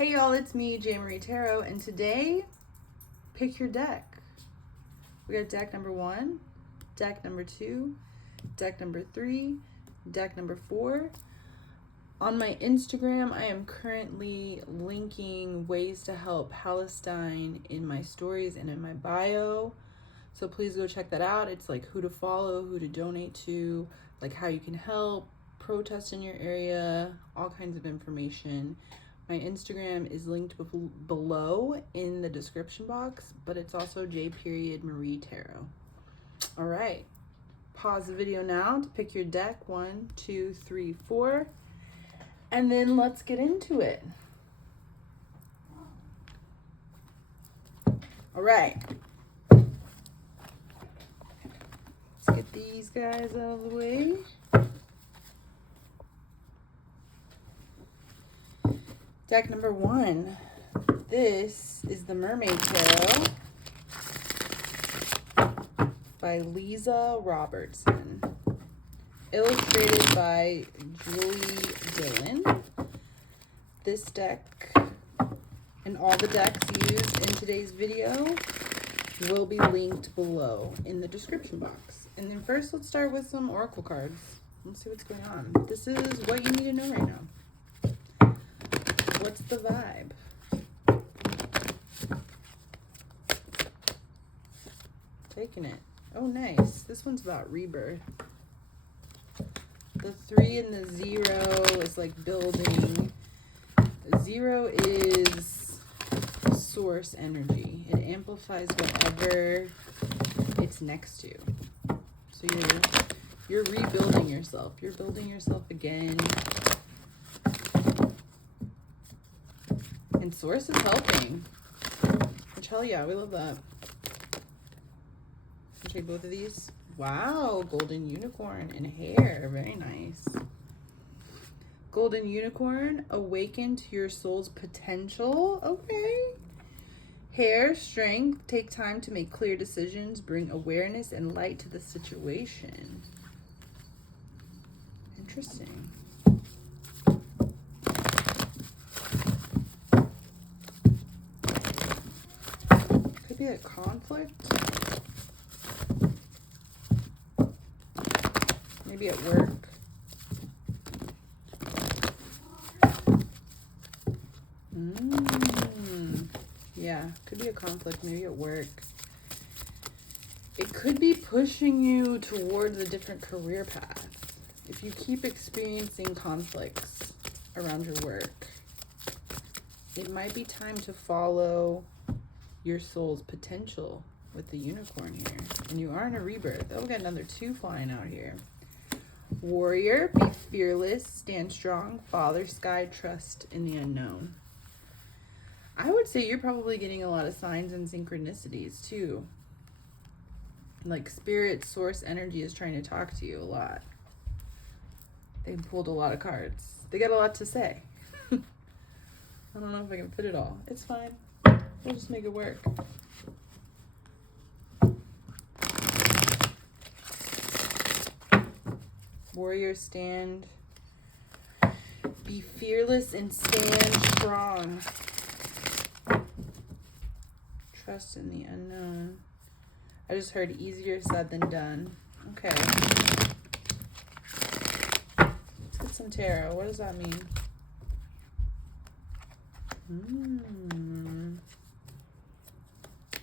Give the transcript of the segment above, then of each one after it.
Hey y'all, it's me, j.marietarot, and today, pick your deck. We got deck number 1, deck number 2, deck number 3, deck number 4. On my Instagram, I am currently linking ways to help Palestine in my stories and in my bio. So please go check that out. It's like who to follow, who to donate to, like how you can help, protest in your area, all kinds of information. My Instagram is linked below in the description box, but it's also j.marietarot. All right, pause the video now to pick your deck, 1, 2, 3, 4, and then let's get into it. All right, let's get these guys out of the way. Deck number 1. This is the Mermaid Tarot by Leeza Robertson. Illustrated by Julie Dillon. This deck and all the decks used in today's video will be linked below in the description box. And then first, let's start with some oracle cards. Let's see what's going on. This is what you need to know right now. What's the vibe? Taking it. Oh, nice. This one's about rebirth. The 3 and the 0 is like building. 0 is source energy. It amplifies whatever it's next to. So you're rebuilding yourself. You're building yourself again. And source is helping. Which, hell yeah, we love that. I'll take both of these. Wow, golden unicorn and hair. Very nice. Golden unicorn, awaken to your soul's potential. Okay. Hair, strength, take time to make clear decisions, bring awareness and light to the situation. Interesting. Could be a conflict. Maybe at work. Yeah, could be a conflict, maybe at work. It could be pushing you towards a different career path. If you keep experiencing conflicts around your work, it might be time to follow your soul's potential with the unicorn here. And you are in a rebirth. Oh, we got another 2 flying out here. Warrior, be fearless, stand strong, father sky, trust in the unknown. I would say you're probably getting a lot of signs and synchronicities too. Like spirit, source energy is trying to talk to you a lot. They pulled a lot of cards. They got a lot to say. I don't know if I can fit it all. It's fine. We'll just make it work. Warrior, stand. Be fearless and stand strong. Trust in the unknown. I just heard easier said than done. Okay. Let's get some tarot. What does that mean?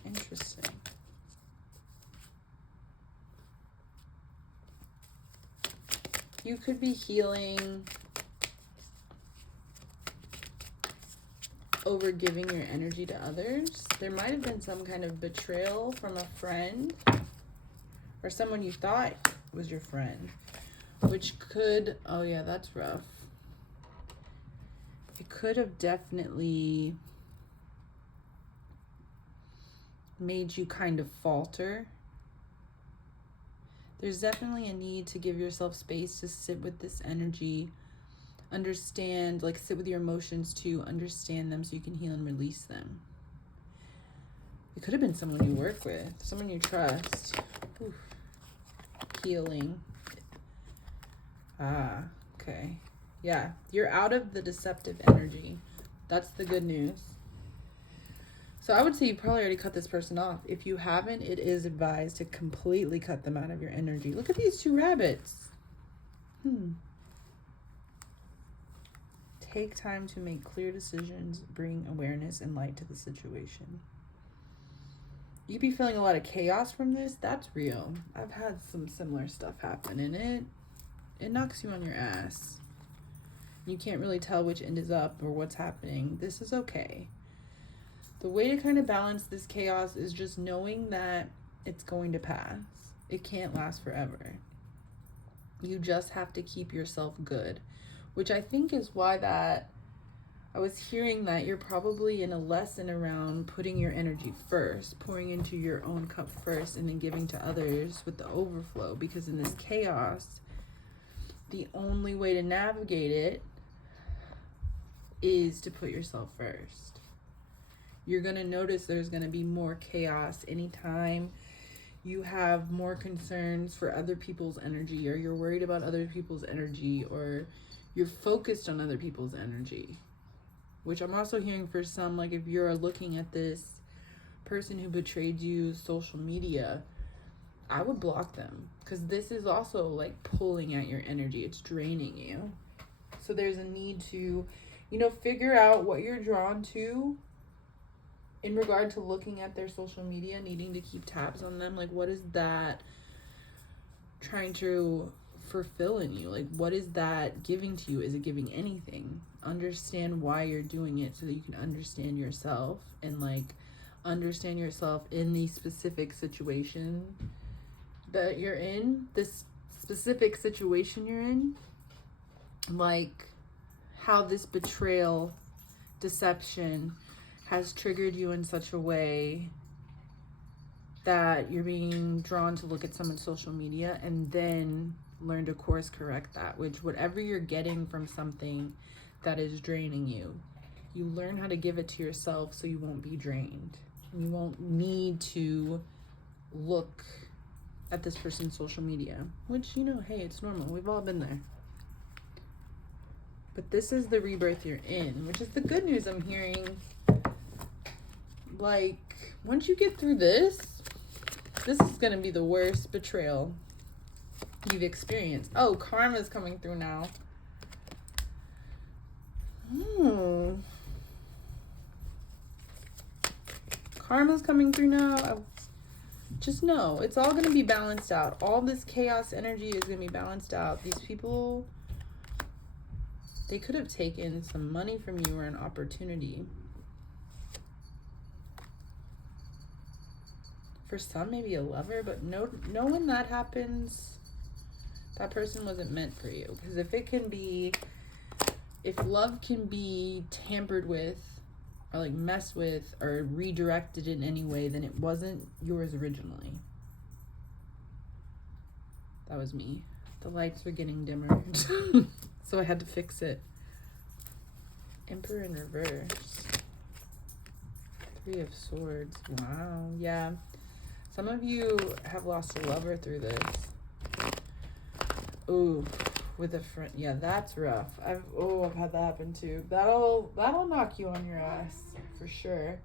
Interesting. You could be healing over giving your energy to others. There might have been some kind of betrayal from a friend or someone you thought was your friend, which could, oh yeah, that's rough. It could have definitely made you kind of falter. There's definitely a need to give yourself space to sit with this energy, understand, like sit with your emotions to understand them so you can heal and release them. It could have been someone you work with, someone you trust. Oof. Healing. Ah, okay. Yeah, you're out of the deceptive energy. That's the good news. So I would say you probably already cut this person off. If you haven't, it is advised to completely cut them out of your energy. Look at these two rabbits. Take time to make clear decisions, bring awareness and light to the situation. You could be feeling a lot of chaos from this. That's real. I've had some similar stuff happen, and it knocks you on your ass. You can't really tell which end is up or what's happening. This is okay. The way to kind of balance this chaos is just knowing that it's going to pass. It can't last forever. You just have to keep yourself good, which I think is why that I was hearing that you're probably in a lesson around putting your energy first, pouring into your own cup first, and then giving to others with the overflow. Because in this chaos, the only way to navigate it is to put yourself first. You're going to notice there's going to be more chaos anytime you have more concerns for other people's energy, or you're worried about other people's energy, or you're focused on other people's energy. Which I'm also hearing for some, like if you're looking at this person who betrayed you, social media, I would block them. Because this is also like pulling at your energy. It's draining you. So there's a need to, figure out what you're drawn to in regard to looking at their social media, needing to keep tabs on them. Like, what is that trying to fulfill in you? Like, what is that giving to you? Is it giving anything? Understand why you're doing it so that you can understand yourself, and like understand yourself in the specific situation that you're in, this specific situation you're in, like how this betrayal, deception has triggered you in such a way that you're being drawn to look at someone's social media, and then learn to course correct that, which whatever you're getting from something that is draining you, you learn how to give it to yourself so you won't be drained. You won't need to look at this person's social media, which, hey, it's normal. We've all been there. But this is the rebirth you're in, which is the good news I'm hearing. Like, once you get through this is going to be the worst betrayal you've experienced. Oh, karma's coming through now. Karma's coming through now. Just know it's all going to be balanced out. All this chaos energy is going to be balanced out. These people, they could have taken some money from you or an opportunity. For some, maybe a lover, but know when that happens, that person wasn't meant for you. Because if love can be tampered with, or like messed with, or redirected in any way, then it wasn't yours originally. That was me. The lights were getting dimmer, so I had to fix it. Emperor in reverse. 3 of Swords. Wow. Yeah. Some of you have lost a lover through this. Ooh, with a friend. Yeah, that's rough. I've had that happen too. That'll knock you on your ass for sure.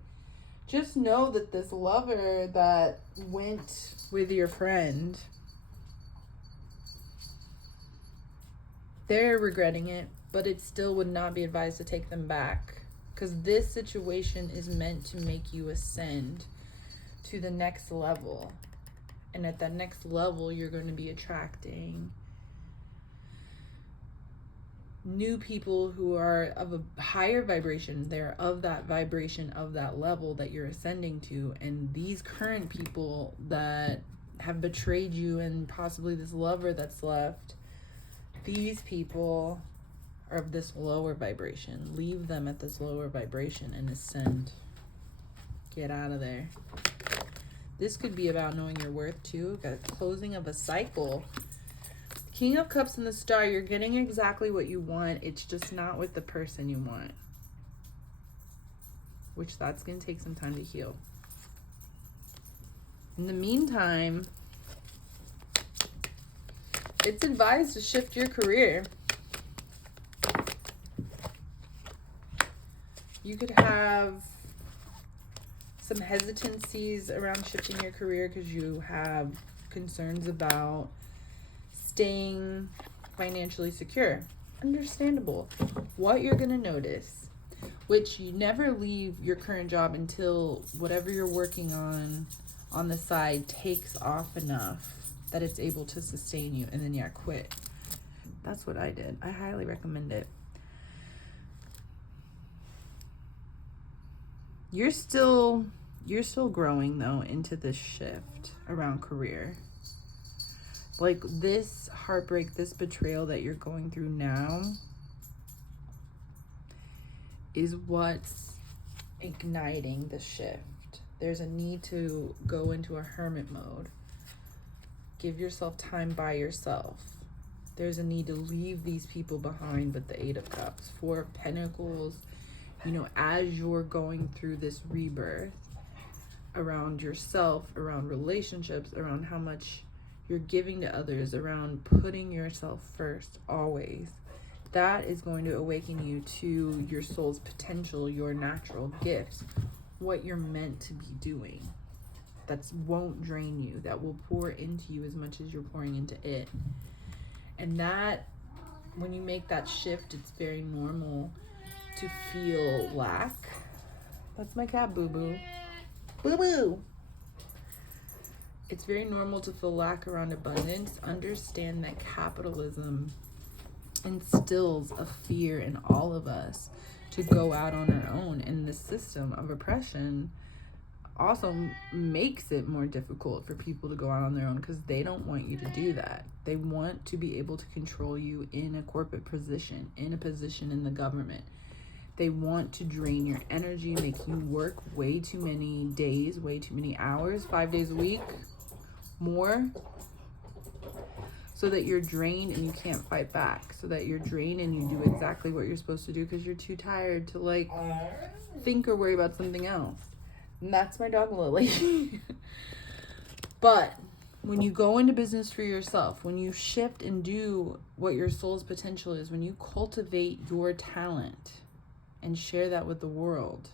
Just know that this lover that went with your friend, they're regretting it, but it still would not be advised to take them back, because this situation is meant to make you ascend to the next level. And at that next level, you're going to be attracting new people who are of a higher vibration. They're of that vibration, of that level that you're ascending to. And these current people that have betrayed you, and possibly this lover that's left, these people are of this lower vibration. Leave them at this lower vibration and ascend. Get out of there. This could be about knowing your worth too. Got a closing of a cycle. King of Cups and the Star, you're getting exactly what you want. It's just not with the person you want. Which that's going to take some time to heal. In the meantime, it's advised to shift your career. You could have some hesitancies around shifting your career because you have concerns about staying financially secure. Understandable. What you're going to notice, which you never leave your current job until whatever you're working on the side takes off enough that it's able to sustain you, and then quit. That's what I did. I highly recommend it. You're still growing though into this shift around career. Like this heartbreak, this betrayal that you're going through now is what's igniting the shift. There's a need to go into a hermit mode. Give yourself time by yourself. There's a need to leave these people behind with the Eight of Cups. Four of Pentacles, as you're going through this rebirth around yourself, around relationships, around how much you're giving to others, around putting yourself first always. That is going to awaken you to your soul's potential, your natural gifts, what you're meant to be doing. That won't drain you, that will pour into you as much as you're pouring into it. And that, when you make that shift, it's very normal to feel lack. That's my cat, Boo-Boo. Boo-Boo! It's very normal to feel lack around abundance. Understand that capitalism instills a fear in all of us to go out on our own, and the system of oppression also makes it more difficult for people to go out on their own because they don't want you to do that. They want to be able to control you in a corporate position, in a position in the government. They want to drain your energy, make you work way too many days, way too many hours, 5 days a week, more, so that you're drained and you can't fight back, so that you're drained and you do exactly what you're supposed to do because you're too tired to think or worry about something else. And that's my dog Lily. But when you go into business for yourself, when you shift and do what your soul's potential is, when you cultivate your talent and share that with the world,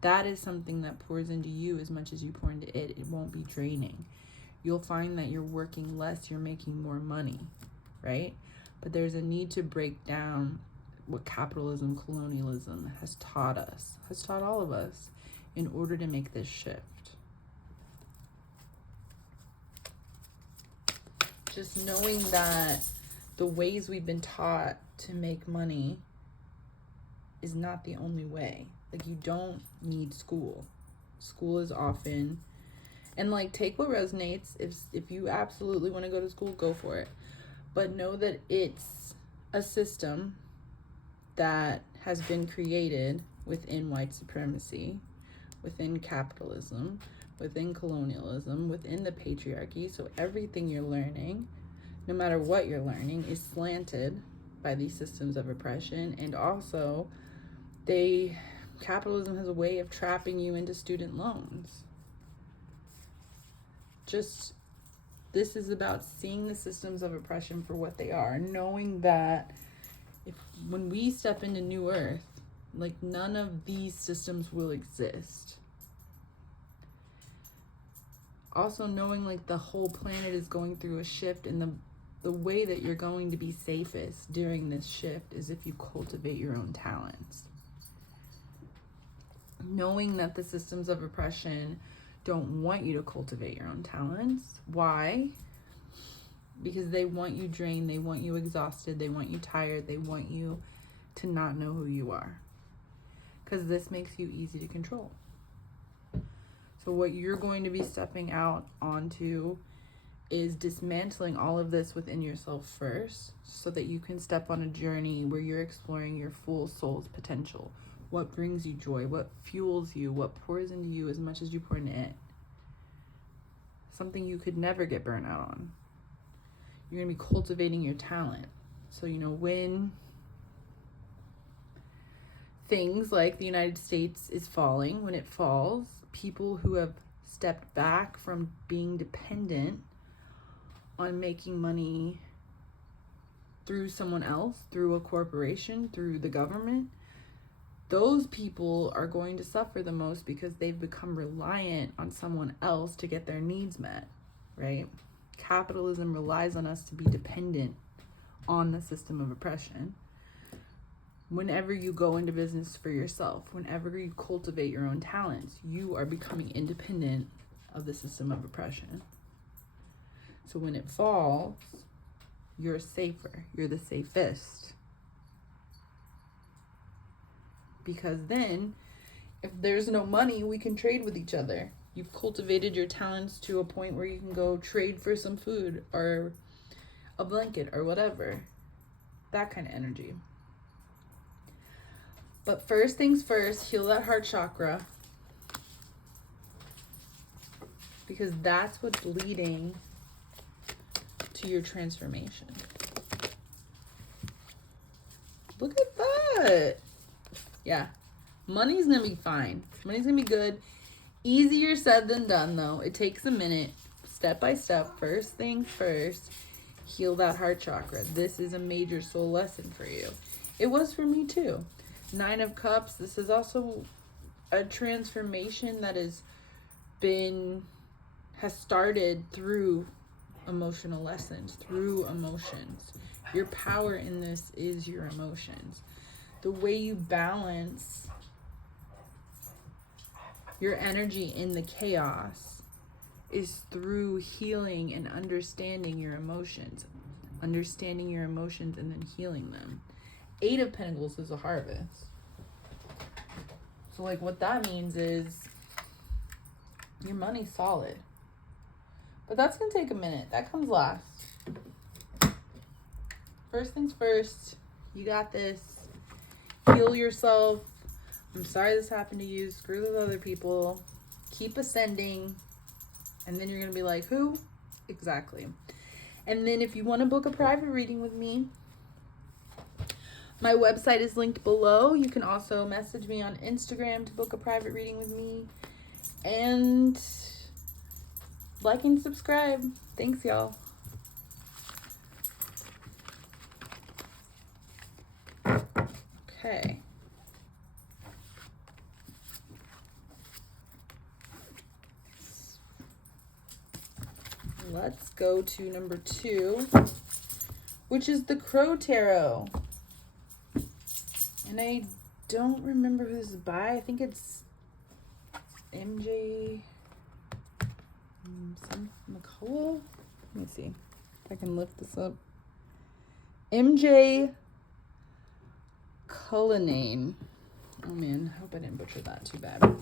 that is something that pours into you as much as you pour into it. It won't be draining. You'll find that you're working less, you're making more money, right? But there's a need to break down what capitalism, colonialism has taught us, has taught all of us, in order to make this shift. Just knowing that the ways we've been taught to make money is not the only way. You don't need school. School is often, and take what resonates. If you absolutely want to go to school, go for it. But know that it's a system that has been created within white supremacy, within capitalism, within colonialism, within the patriarchy. So everything you're learning, no matter what you're learning, is slanted by these systems of oppression. And also, capitalism has a way of trapping you into student loans. This is about seeing the systems of oppression for what they are, knowing that when we step into New Earth, none of these systems will exist. Also knowing the whole planet is going through a shift, and the way that you're going to be safest during this shift is if you cultivate your own talents. Knowing that the systems of oppression don't want you to cultivate your own talents. Why? Because they want you drained, they want you exhausted, they want you tired, they want you to not know who you are. Because this makes you easy to control. So what you're going to be stepping out onto is dismantling all of this within yourself first, so that you can step on a journey where you're exploring your full soul's potential. What brings you joy, what fuels you, what pours into you as much as you pour into it. Something you could never get burnt out on. You're going to be cultivating your talent. So, when things like the United States is falling, when it falls, people who have stepped back from being dependent on making money through someone else, through a corporation, through the government, those people are going to suffer the most because they've become reliant on someone else to get their needs met, right? Capitalism relies on us to be dependent on the system of oppression. Whenever you go into business for yourself, whenever you cultivate your own talents, you are becoming independent of the system of oppression. So when it falls, you're safer, you're the safest. Because then, if there's no money, we can trade with each other. You've cultivated your talents to a point where you can go trade for some food or a blanket or whatever. That kind of energy. But first things first, heal that heart chakra. Because that's what's leading to your transformation. Look at that. Yeah. Money's going to be fine. Money's going to be good. Easier said than done, though. It takes a minute. Step by step. First thing first. Heal that heart chakra. This is a major soul lesson for you. It was for me, too. 9 of Cups. This is also a transformation that has started through emotional lessons, through emotions. Your power in this is your emotions. The way you balance your energy in the chaos is through healing and understanding your emotions. Understanding your emotions and then healing them. 8 of Pentacles is a harvest. So like what that means is your money's solid. But that's going to take a minute. That comes last. First things first, you got this. Heal yourself. I'm sorry this happened to you. Screw those other people. Keep ascending. And then you're going to be like, who? Exactly. And then if you want to book a private reading with me, my website is linked below. You can also message me on Instagram to book a private reading with me. And like and subscribe. Thanks, y'all. Okay. Let's go to number 2, which is the Crow Tarot. And I don't remember who this is by. I think it's MJ some McCullough. Let me see if I can lift this up. MJ Cullinane. Oh man, I hope I didn't butcher that too bad.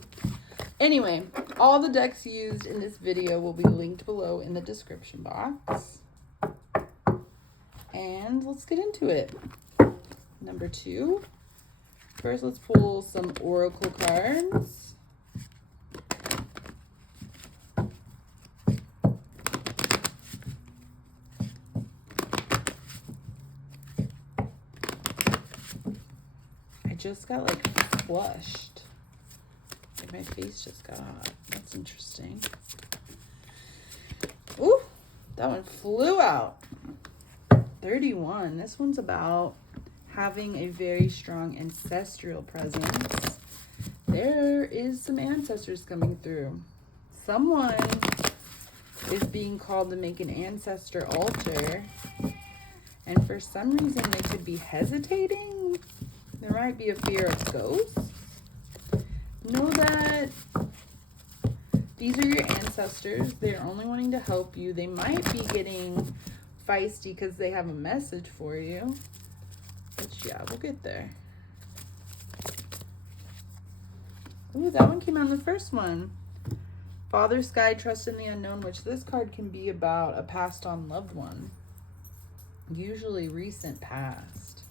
Anyway, all the decks used in this video will be linked below in the description box. And let's get into it. Number 2. First, let's pull some oracle cards. I just got like flushed. Like my face just got hot. That's interesting. Ooh, that one flew out. 31. This one's about having a very strong ancestral presence. There is some ancestors coming through. Someone is being called to make an ancestor altar. And for some reason, they could be hesitating. There might be a fear of ghosts. Know that these are your ancestors. They're only wanting to help you. They might be getting feisty because they have a message for you. But yeah, we'll get there. Ooh, that one came out in the first one. Father Sky, Trust in the Unknown, which this card can be about a passed on loved one. Usually recent past.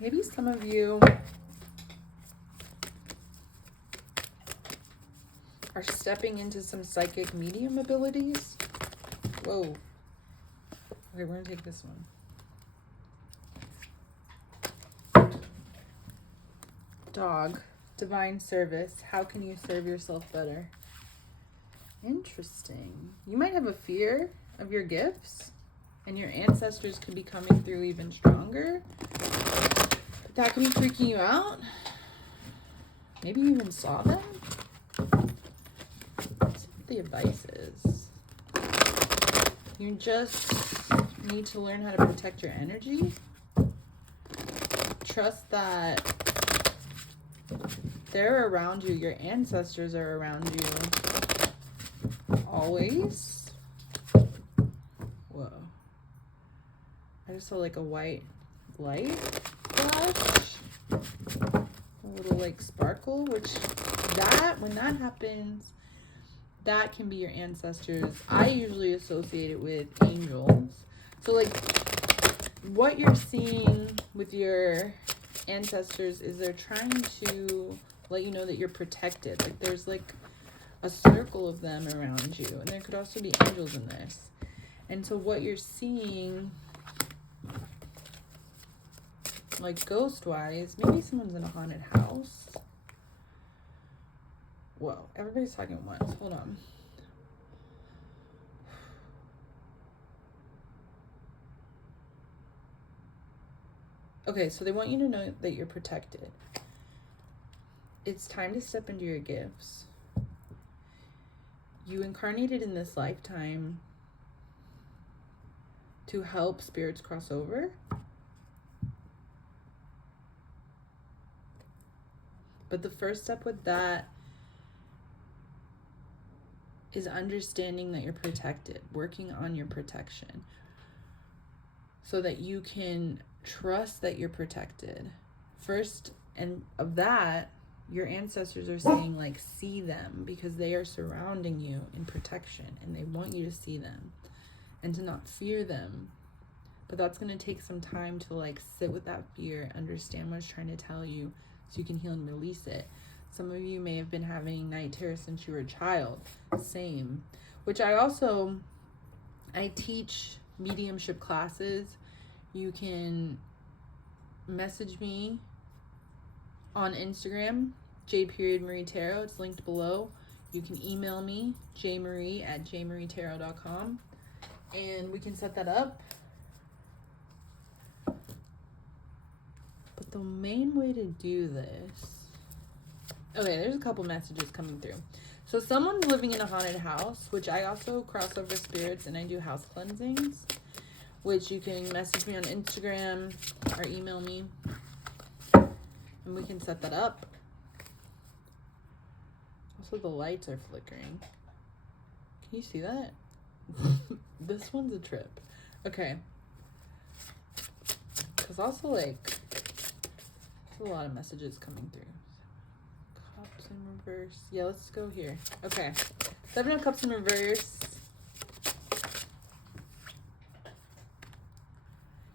Maybe some of you are stepping into some psychic medium abilities. Whoa. Okay, we're going to take this one. Dog. Divine service. How can you serve yourself better? Interesting. You might have a fear of your gifts, and your ancestors could be coming through even stronger. But that could be freaking you out. Maybe you even saw them. Let's see what the advice is. You just need to learn how to protect your energy. Trust that they're around you. Your ancestors are around you always. Whoa. I just saw like a white light flash. A little like sparkle, which when that happens, that can be your ancestors. I usually associate it with angels. So like what you're seeing with your ancestors is they're trying to let you know that you're protected. Like there's like a circle of them around you, and there could also be angels in this. And so what you're seeing, like ghost wise, maybe someone's in a haunted house. Whoa, everybody's talking at once. Hold on. Okay, so they want you to know that you're protected. It's time to step into your gifts. You incarnated in this lifetime to help spirits cross over. But the first step with that is understanding that you're protected, working on your protection so that you can trust that you're protected. First, and of that, your ancestors are saying, like, see them, because they are surrounding you in protection and they want you to see them and to not fear them. But that's going to take some time to, like, sit with that fear, understand what it's trying to tell you so you can heal and release it. Some of you may have been having night terrors since you were a child. Same. Which I teach mediumship classes. You can message me on Instagram, j.marietarot. It's linked below. You can email me, jmarie@j.marietarot.com, and we can set that up. But the main way to do this... Okay, there's a couple messages coming through. So someone's living in a haunted house, which I also cross over spirits and I do house cleansings, which you can message me on Instagram or email me and we can set that up. Also, the lights are flickering. Can you see that? This one's a trip. Okay. Because also, like, there's a lot of messages coming through. Cups in reverse. Yeah, let's go here. Okay. 7 of Cups in reverse.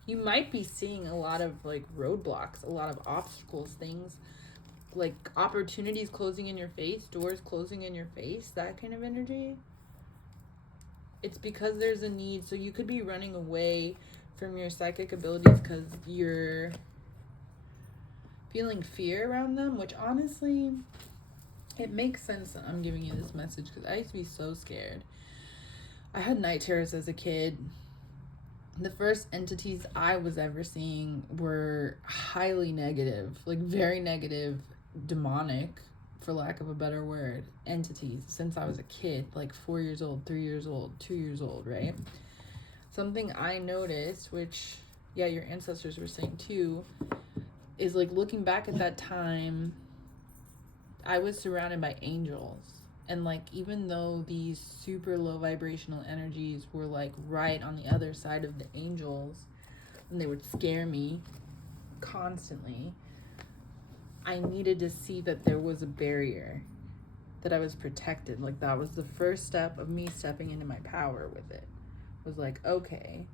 You might be seeing a lot of, like, roadblocks, a lot of obstacles, things like opportunities closing in your face, doors closing in your face, that kind of energy. It's because there's a need. So you could be running away from your psychic abilities because you're feeling fear around them, which honestly, it makes sense that I'm giving you this message because I used to be so scared. I had night terrors as a kid. The first entities I was ever seeing were highly negative, like very negative, demonic, for lack of a better word, entities since I was a kid, like 4 years old, 3 years old, 2 years old, right? Something I noticed, which, yeah, your ancestors were saying too, is like looking back at that time, I was surrounded by angels. And like, even though these super low vibrational energies were like right on the other side of the angels, and they would scare me constantly, I needed to see that there was a barrier, that I was protected. Like, that was the first step of me stepping into my power with it. Was like, okay,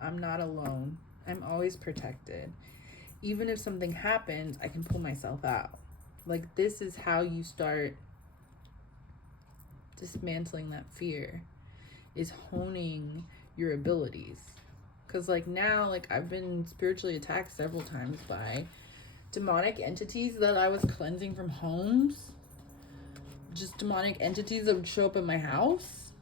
I'm not alone. I'm always protected. Even if something happens, I can pull myself out. Like, this is how you start dismantling that fear, is honing your abilities. Because like now, like, I've been spiritually attacked several times by demonic entities that I was cleansing from homes. Just demonic entities that would show up in my house.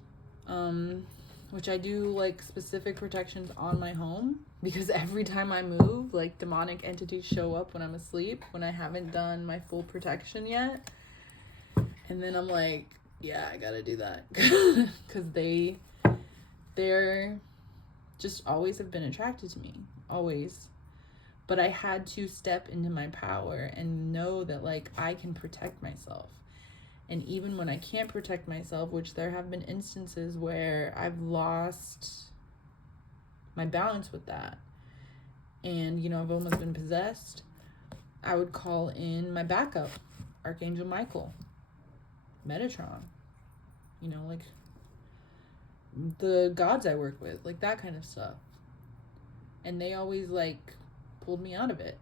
Which I do like specific protections on my home, because every time I move, like demonic entities show up when I'm asleep, when I haven't done my full protection yet. And then I'm like, yeah, I gotta do that. Because they're just always have been attracted to me. Always. But I had to step into my power and know that like I can protect myself. And even when I can't protect myself, which there have been instances where I've lost my balance with that. And, you know, I've almost been possessed. I would call in my backup, Archangel Michael, Metatron, you know, like the gods I work with, like that kind of stuff. And they always like pulled me out of it.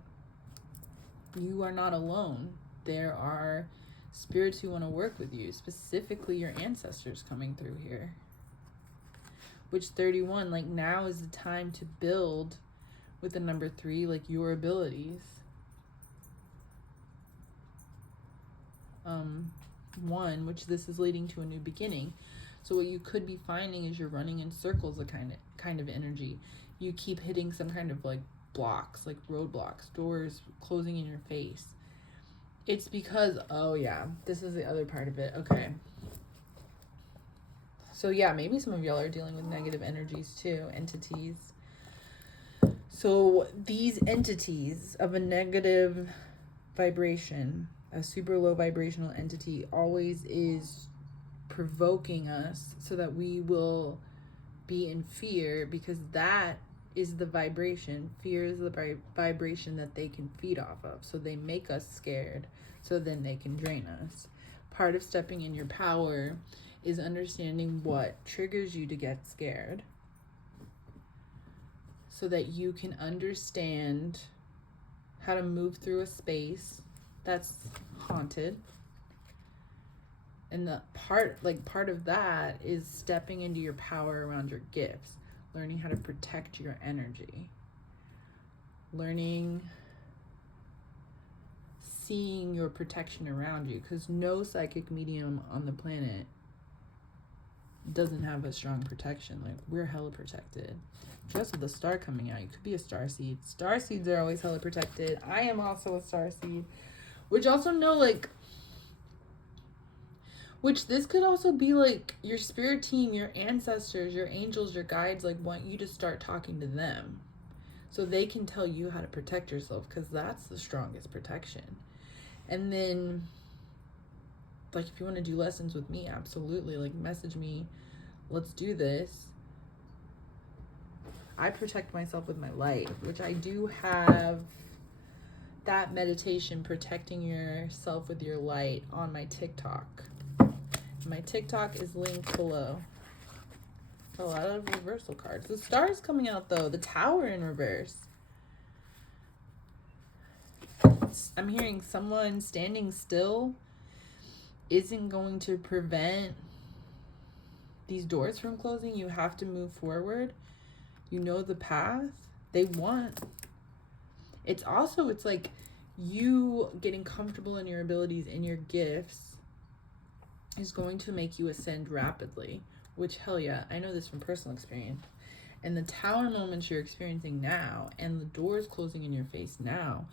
You are not alone. There are spirits who want to work with you, specifically your ancestors coming through here. Which 31, like now is the time to build with the number 3, like your abilities. 1, which this is leading to a new beginning. So what you could be finding is you're running in circles, a kind of energy. You keep hitting some kind of like blocks, like roadblocks, doors closing in your face. It's because, oh yeah, this is the other part of it. Okay. So yeah, maybe some of y'all are dealing with negative energies too, entities. So these entities of a negative vibration, a super low vibrational entity, always is provoking us so that we will be in fear, because that is the vibration. Fear is the vibration that they can feed off of. So they make us scared, so then they can drain us. Part of stepping in your power is understanding what triggers you to get scared, so that you can understand how to move through a space that's haunted. And the part of that is stepping into your power around your gifts, learning how to protect your energy, learning, seeing your protection around you, because no psychic medium on the planet doesn't have a strong protection. Like, we're hella protected. Just with the star coming out, you could be a star seed. Star seeds are always hella protected. I am also a star seed, which also know, like, which this could also be like your spirit team, your ancestors, your angels, your guides, like want you to start talking to them so they can tell you how to protect yourself, because that's the strongest protection. And then, like, if you want to do lessons with me, absolutely, like, message me. Let's do this. I protect myself with my light, which I do have that meditation, protecting yourself with your light, on my TikTok. My TikTok is linked below. A lot of reversal cards. The star's coming out, though. The Tower in reverse. I'm hearing someone standing still isn't going to prevent these doors from closing. You have to move forward. You know the path they want. It's also, it's like you getting comfortable in your abilities and your gifts is going to make you ascend rapidly, which, hell yeah, I know this from personal experience. And the Tower moments you're experiencing now, and the doors closing in your face now,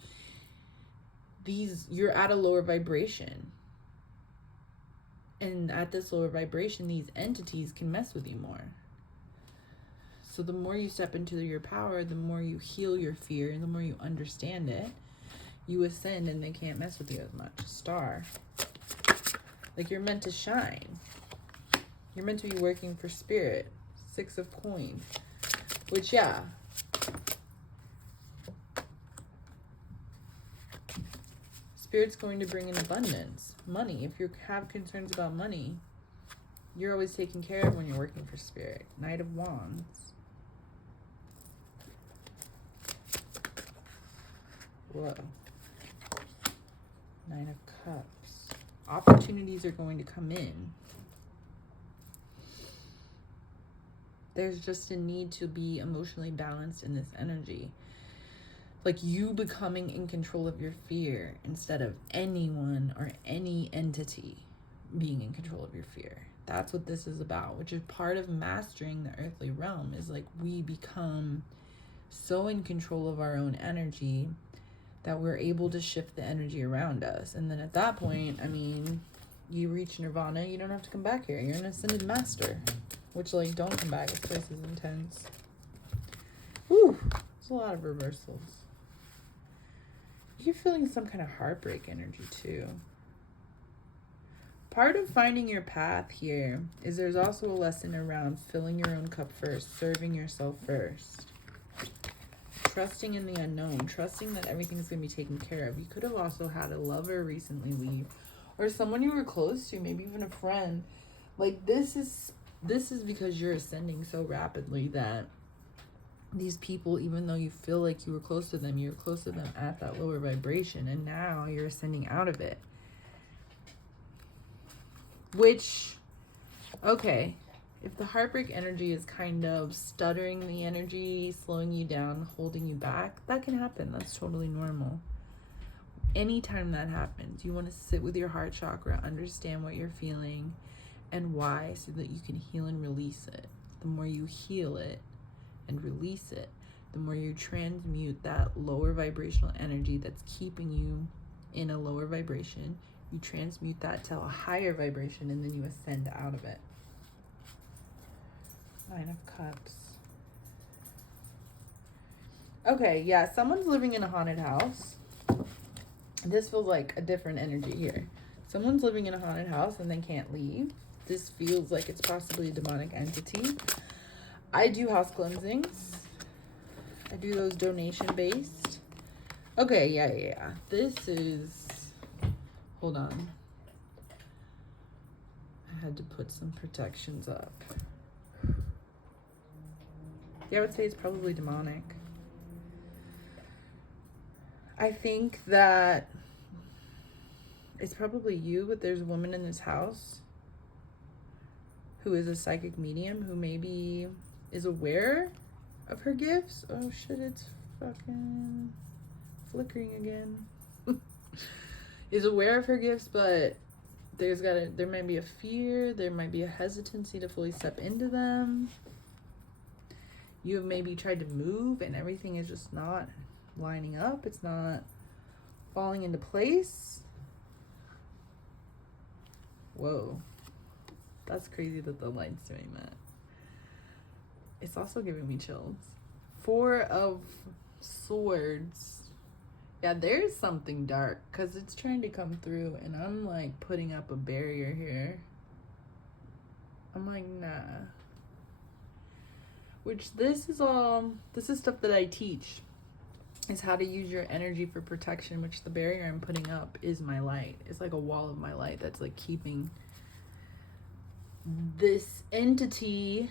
you're at a lower vibration. And at this lower vibration, these entities can mess with you more. So the more you step into your power, the more you heal your fear, and the more you understand it, you ascend and they can't mess with you as much. Star. Like, you're meant to shine. You're meant to be working for spirit. 6 of coins. Which, yeah. Spirit's going to bring in abundance. Money. If you have concerns about money, you're always taken care of when you're working for spirit. Knight of Wands. Whoa. Nine of Cups. Opportunities are going to come in. There's just a need to be emotionally balanced in this energy. like you becoming in control of your fear instead of anyone or any entity being in control of your fear. That's what this is about, which is part of mastering the earthly realm, is like we become so in control of our own energy that we're able to shift the energy around us. And then at that point, I mean, you reach nirvana, you don't have to come back here. You're an ascended master, which, like, don't come back. This place is intense. Whew, there's a lot of reversals. You're feeling some kind of heartbreak energy too. Part of finding your path here is there's also a lesson around filling your own cup first, serving yourself first. Trusting in the unknown, trusting that everything's going to be taken care of. You could have also had a lover recently leave, or someone you were close to, maybe even a friend. Like, this is because you're ascending so rapidly that these people, even though you feel like you were close to them, you were close to them at that lower vibration, and now you're ascending out of it. Which, okay, if the heartbreak energy is kind of stuttering the energy, slowing you down, holding you back, that can happen. That's totally normal. Anytime that happens, you want to sit with your heart chakra, understand what you're feeling and why, so that you can heal and release it. The more you heal it and release it, the more you transmute that lower vibrational energy that's keeping you in a lower vibration. You transmute that to a higher vibration, and then you ascend out of it. 9 of Cups. Okay, yeah, someone's living in a haunted house. This feels like a different energy here. Someone's living in a haunted house and they can't leave. This feels like it's possibly a demonic entity. I do house cleansings. I do those donation-based. Okay, yeah. This is... Hold on. I had to put some protections up. Yeah, I would say it's probably demonic. I think that it's probably you, but there's a woman in this house who is a psychic medium who maybe is aware of her gifts. Oh shit, it's fucking flickering again. Is aware of her gifts, but there might be a fear, there might be a hesitancy to fully step into them. You have maybe tried to move and everything is just not lining up. It's not falling into place. Whoa. That's crazy that the light's doing that. It's also giving me chills. 4 of Swords. Yeah, there's something dark because it's trying to come through and I'm like putting up a barrier here. I'm like, nah. Which this is stuff that I teach, is how to use your energy for protection, which the barrier I'm putting up is my light. It's like a wall of my light that's like keeping this entity,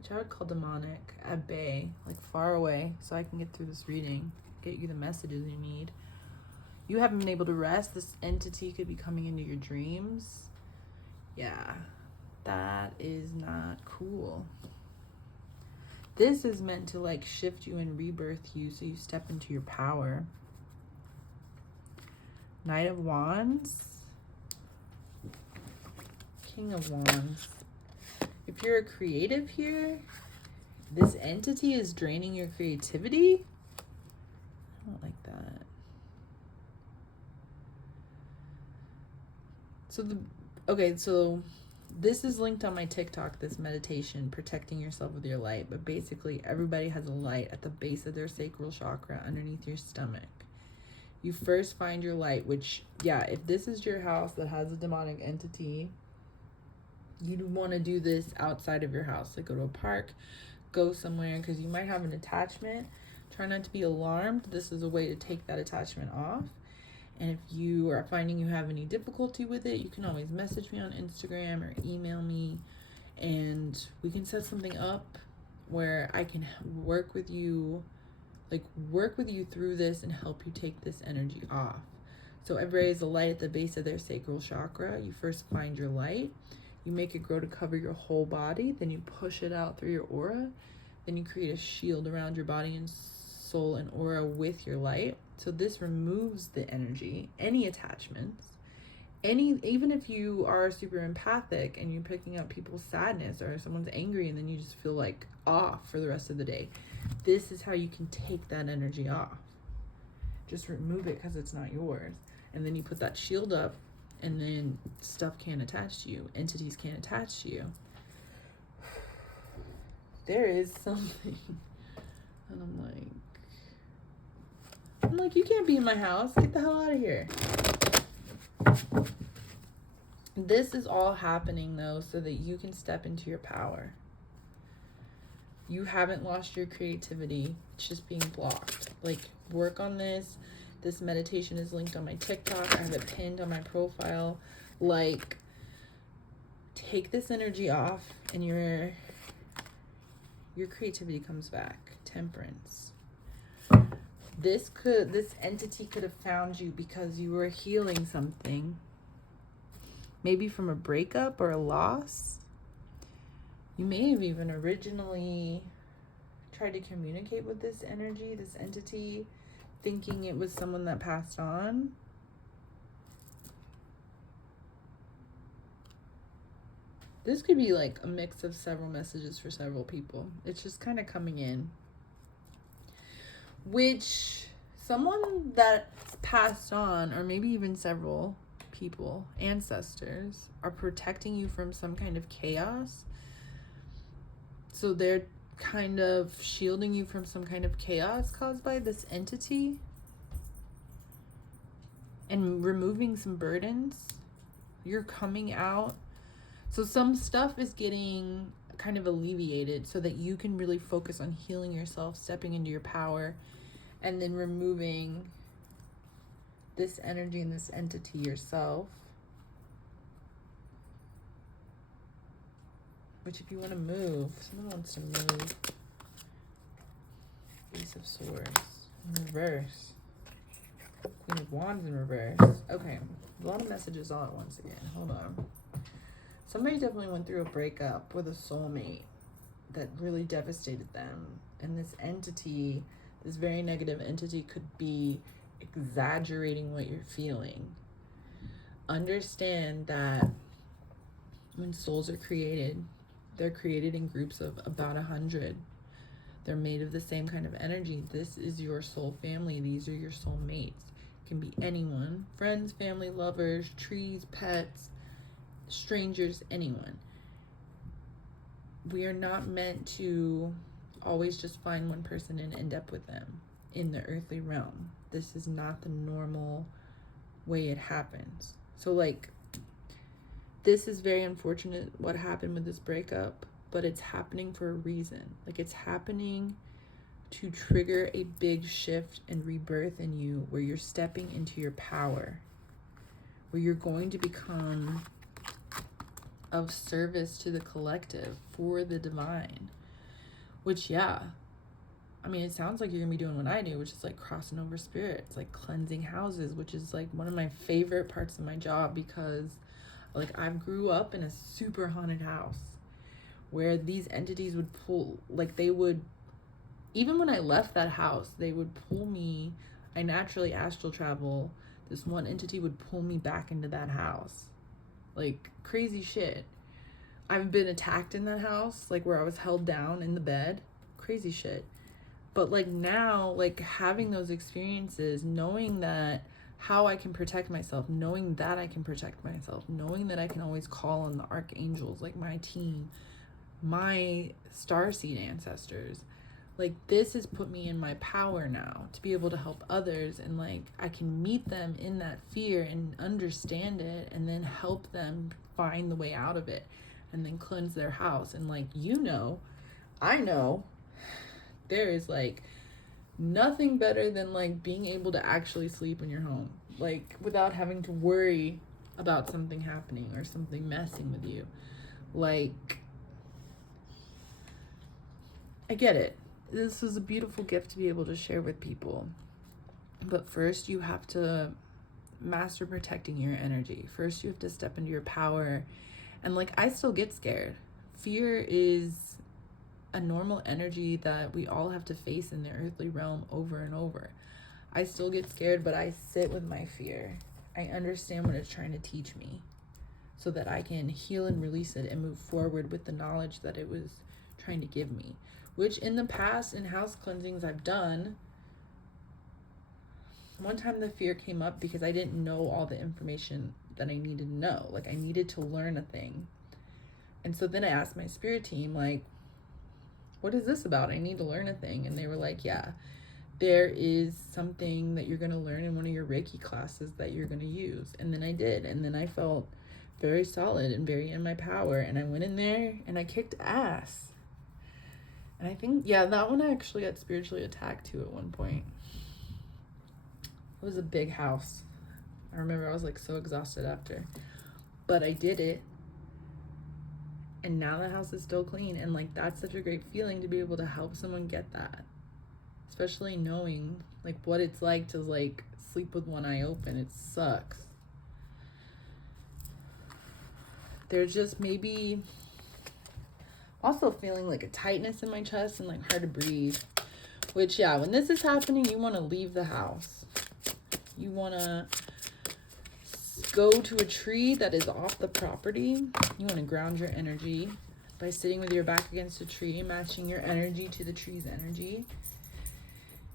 which I would call demonic, at bay, like far away, so I can get through this reading, get you the messages you need. You haven't been able to rest. This entity could be coming into your dreams. Yeah, that is not cool. This is meant to like shift you and rebirth you so you step into your power. Knight of Wands. King of Wands. If you're a creative here, this entity is draining your creativity. I don't like that. So this is linked on my TikTok, this meditation, protecting yourself with your light. But basically, everybody has a light at the base of their sacral chakra underneath your stomach. You first find your light, which, yeah, if this is your house that has a demonic entity, you'd want to do this outside of your house. Like go to a park, go somewhere, because you might have an attachment. Try not to be alarmed. This is a way to take that attachment off. And if you are finding you have any difficulty with it, you can always message me on Instagram or email me, and we can set something up where I can work with you through this and help you take this energy off. So everybody has a light at the base of their sacral chakra. You first find your light. You make it grow to cover your whole body. Then you push it out through your aura. Then you create a shield around your body and soul and aura with your light. So this removes the energy, any attachments, even if you are super empathic and you're picking up people's sadness, or someone's angry and then you just feel like off for the rest of the day. This is how you can take that energy off. Just remove it because it's not yours. And then you put that shield up, and then stuff can't attach to you. Entities can't attach to you. There is something. And I'm like, you can't be in my house. Get the hell out of here. This is all happening, though, so that you can step into your power. You haven't lost your creativity. It's just being blocked. Like, work on this. This meditation is linked on my TikTok. I have it pinned on my profile. Like, take this energy off and your creativity comes back. Temperance. This entity could have found you because you were healing something. Maybe from a breakup or a loss. You may have even originally tried to communicate with this energy, this entity, thinking it was someone that passed on. This could be like a mix of several messages for several people. It's just kind of coming in. Which someone that's passed on, or maybe even several people, ancestors, are protecting you from some kind of chaos. So they're kind of shielding you from some kind of chaos caused by this entity and removing some burdens. You're coming out. So some stuff is getting kind of alleviated so that you can really focus on healing yourself, stepping into your power, and then removing this energy and this entity yourself. Which, if you want to move, someone wants to move. Ace of Swords in reverse. Queen of Wands in reverse. Okay, a lot of messages all at once again. Hold on. Somebody definitely went through a breakup with a soulmate that really devastated them. And this entity, this very negative entity, could be exaggerating what you're feeling. Understand that when souls are created, they're created in groups of about 100. They're made of the same kind of energy. This is your soul family. These are your soul mates. It can be anyone. Friends, family, lovers, trees, pets, strangers, anyone. We are not meant to always just find one person and end up with them in the earthly realm. This is not the normal way it happens. So, like, this is very unfortunate what happened with this breakup, but it's happening for a reason. Like, it's happening to trigger a big shift and rebirth in you, where you're stepping into your power, where you're going to become of service to the collective for the divine. Which, yeah, I mean, it sounds like you're gonna be doing what I do, which is like crossing over spirits, like cleansing houses, which is like one of my favorite parts of my job, because like I grew up in a super haunted house where these entities would pull, like they would, even when I left that house, they would pull me. I naturally astral travel. This one entity would pull me back into that house. Like, crazy shit. I've been attacked in that house, like where I was held down in the bed. Crazy shit. But like now, like having those experiences, knowing that how I can protect myself, knowing that I can protect myself, knowing that I can always call on the archangels, like my team, my starseed ancestors. Like, this has put me in my power now to be able to help others, and like I can meet them in that fear and understand it, and then help them find the way out of it, and then cleanse their house. And like, you know, I know there is like nothing better than like being able to actually sleep in your home, like without having to worry about something happening or something messing with you. Like, I get it. This was a beautiful gift to be able to share with people. But first, you have to master protecting your energy. First, you have to step into your power. And like, I still get scared. Fear is a normal energy that we all have to face in the earthly realm over and over. I still get scared, but I sit with my fear. I understand what it's trying to teach me so that I can heal and release it and move forward with the knowledge that it was trying to give me, which in the past in house cleansings I've done, one time the fear came up because I didn't know all the information that I needed to know. Like, I needed to learn a thing. And so then I asked my spirit team, like, what is this about? I need to learn a thing. And they were like, yeah, there is something that you're going to learn in one of your Reiki classes that you're going to use. And then I did. And then I felt very solid and very in my power. And I went in there and I kicked ass. And I think, yeah, that one I actually got spiritually attacked to at one point. It was a big house. I remember I was like so exhausted after. But I did it. And now the house is still clean. And like, that's such a great feeling to be able to help someone get that. Especially knowing like what it's like to like sleep with one eye open. It sucks. There's just maybe also feeling like a tightness in my chest and like hard to breathe. Which, yeah, when this is happening, you want to leave the house. You want to go to a tree that is off the property. You want to ground your energy by sitting with your back against a tree, matching your energy to the tree's energy,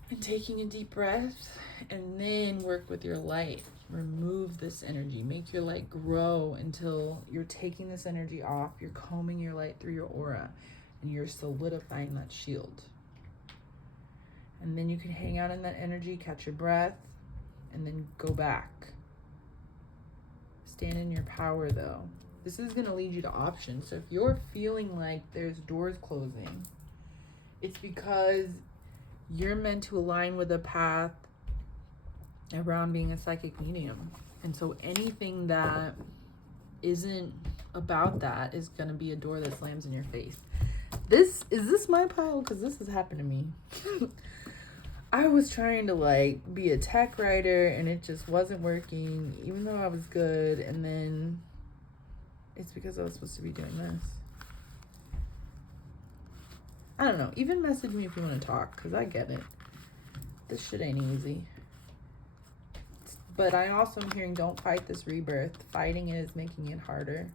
and taking a deep breath, and then work with your light. Remove this energy. Make your light grow until you're taking this energy off. You're combing your light through your aura, and you're solidifying that shield. And then you can hang out in that energy, catch your breath, and then go back. Stand in your power, though. This is going to lead you to options. So if you're feeling like there's doors closing, it's because you're meant to align with a path around being a psychic medium. And so anything that isn't about that is going to be a door that slams in your face. Is this my pile? Because this has happened to me. I was trying to like be a tech writer and it just wasn't working, even though I was good. And then it's because I was supposed to be doing this. I don't know. Even message me if you want to talk, because I get it. This shit ain't easy. But I also am hearing, don't fight this rebirth. Fighting it is making it harder.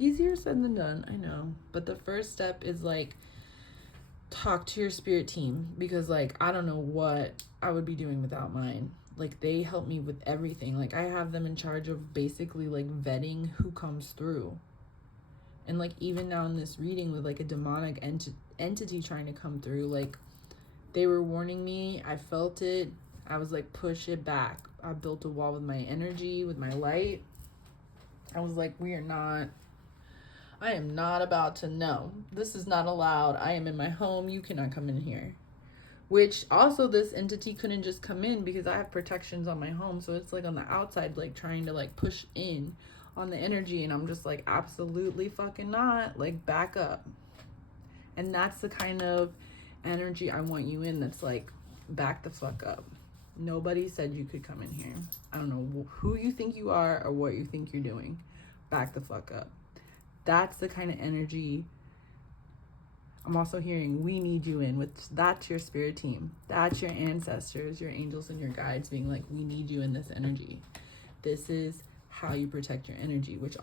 Easier said than done, I know. But the first step is like, talk to your spirit team, because like I don't know what I would be doing without mine. Like, they help me with everything. Like, I have them in charge of basically like vetting who comes through. And like even now in this reading with like a demonic entity trying to come through, like they were warning me. I felt it. I was like, push it back. I built a wall with my energy, with my light. I was like, I am not about to know. This is not allowed. I am in my home. You cannot come in here. Which also this entity couldn't just come in because I have protections on my home. So it's like on the outside, like trying to like push in on the energy. And I'm just like, absolutely fucking not. Like, back up. And that's the kind of energy I want you in. That's like, back the fuck up. Nobody said you could come in here. I don't know who you think you are or what you think you're doing. Back the fuck up. That's the kind of energy I'm also hearing we need you in, which that's your spirit team. That's your ancestors, your angels, and your guides being like, we need you in this energy. This is how you protect your energy, which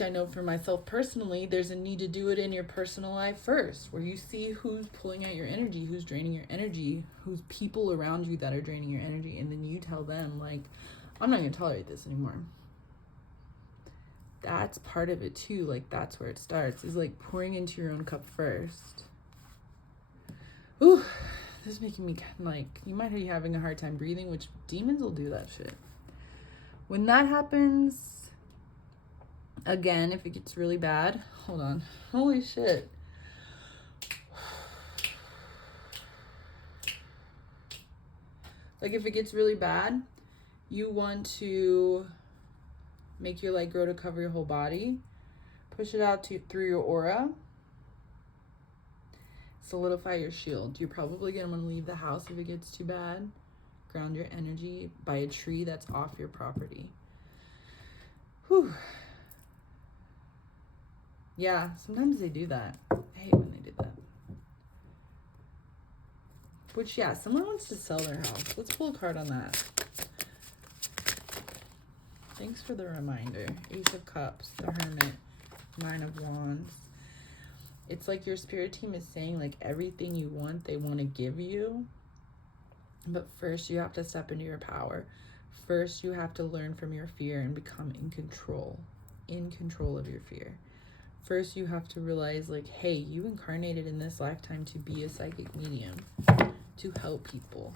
I know for myself personally, there's a need to do it in your personal life first, where you see who's pulling at your energy, who's draining your energy, who's people around you that are draining your energy, and then you tell them, like, I'm not going to tolerate this anymore. That's part of it too. Like, that's where it starts, is like pouring into your own cup first. Ooh, this is making me like, you might be having a hard time breathing, which demons will do that shit. When that happens, again, if it gets really bad, hold on. Holy shit. Like, if it gets really bad, you want to make your light grow to cover your whole body. Push it out through your aura. Solidify your shield. You're probably going to want to leave the house if it gets too bad. Ground your energy by a tree that's off your property. Whew. Yeah, sometimes they do that. I hate when they do that. Which, yeah, someone wants to sell their house. Let's pull a card on that. Thanks for the reminder. Ace of Cups, the Hermit, Nine of Wands. It's like your spirit team is saying, like, everything you want, they want to give you. But first, you have to step into your power. First, you have to learn from your fear and become in control of your fear. First, you have to realize, like, hey, you incarnated in this lifetime to be a psychic medium, to help people.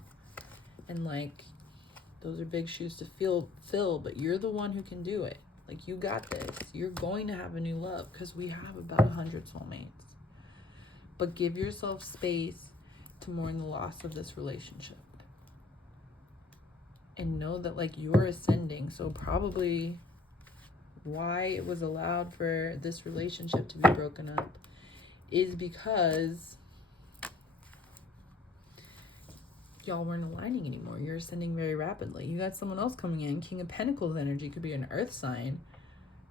And, like, those are big shoes to fill, but you're the one who can do it. Like, you got this. You're going to have a new love because we have about 100 soulmates. But give yourself space to mourn the loss of this relationship. And know that, like, you're ascending. So probably why it was allowed for this relationship to be broken up is because y'all weren't aligning anymore. You're ascending very rapidly. You got someone else coming in. King of Pentacles energy could be an earth sign.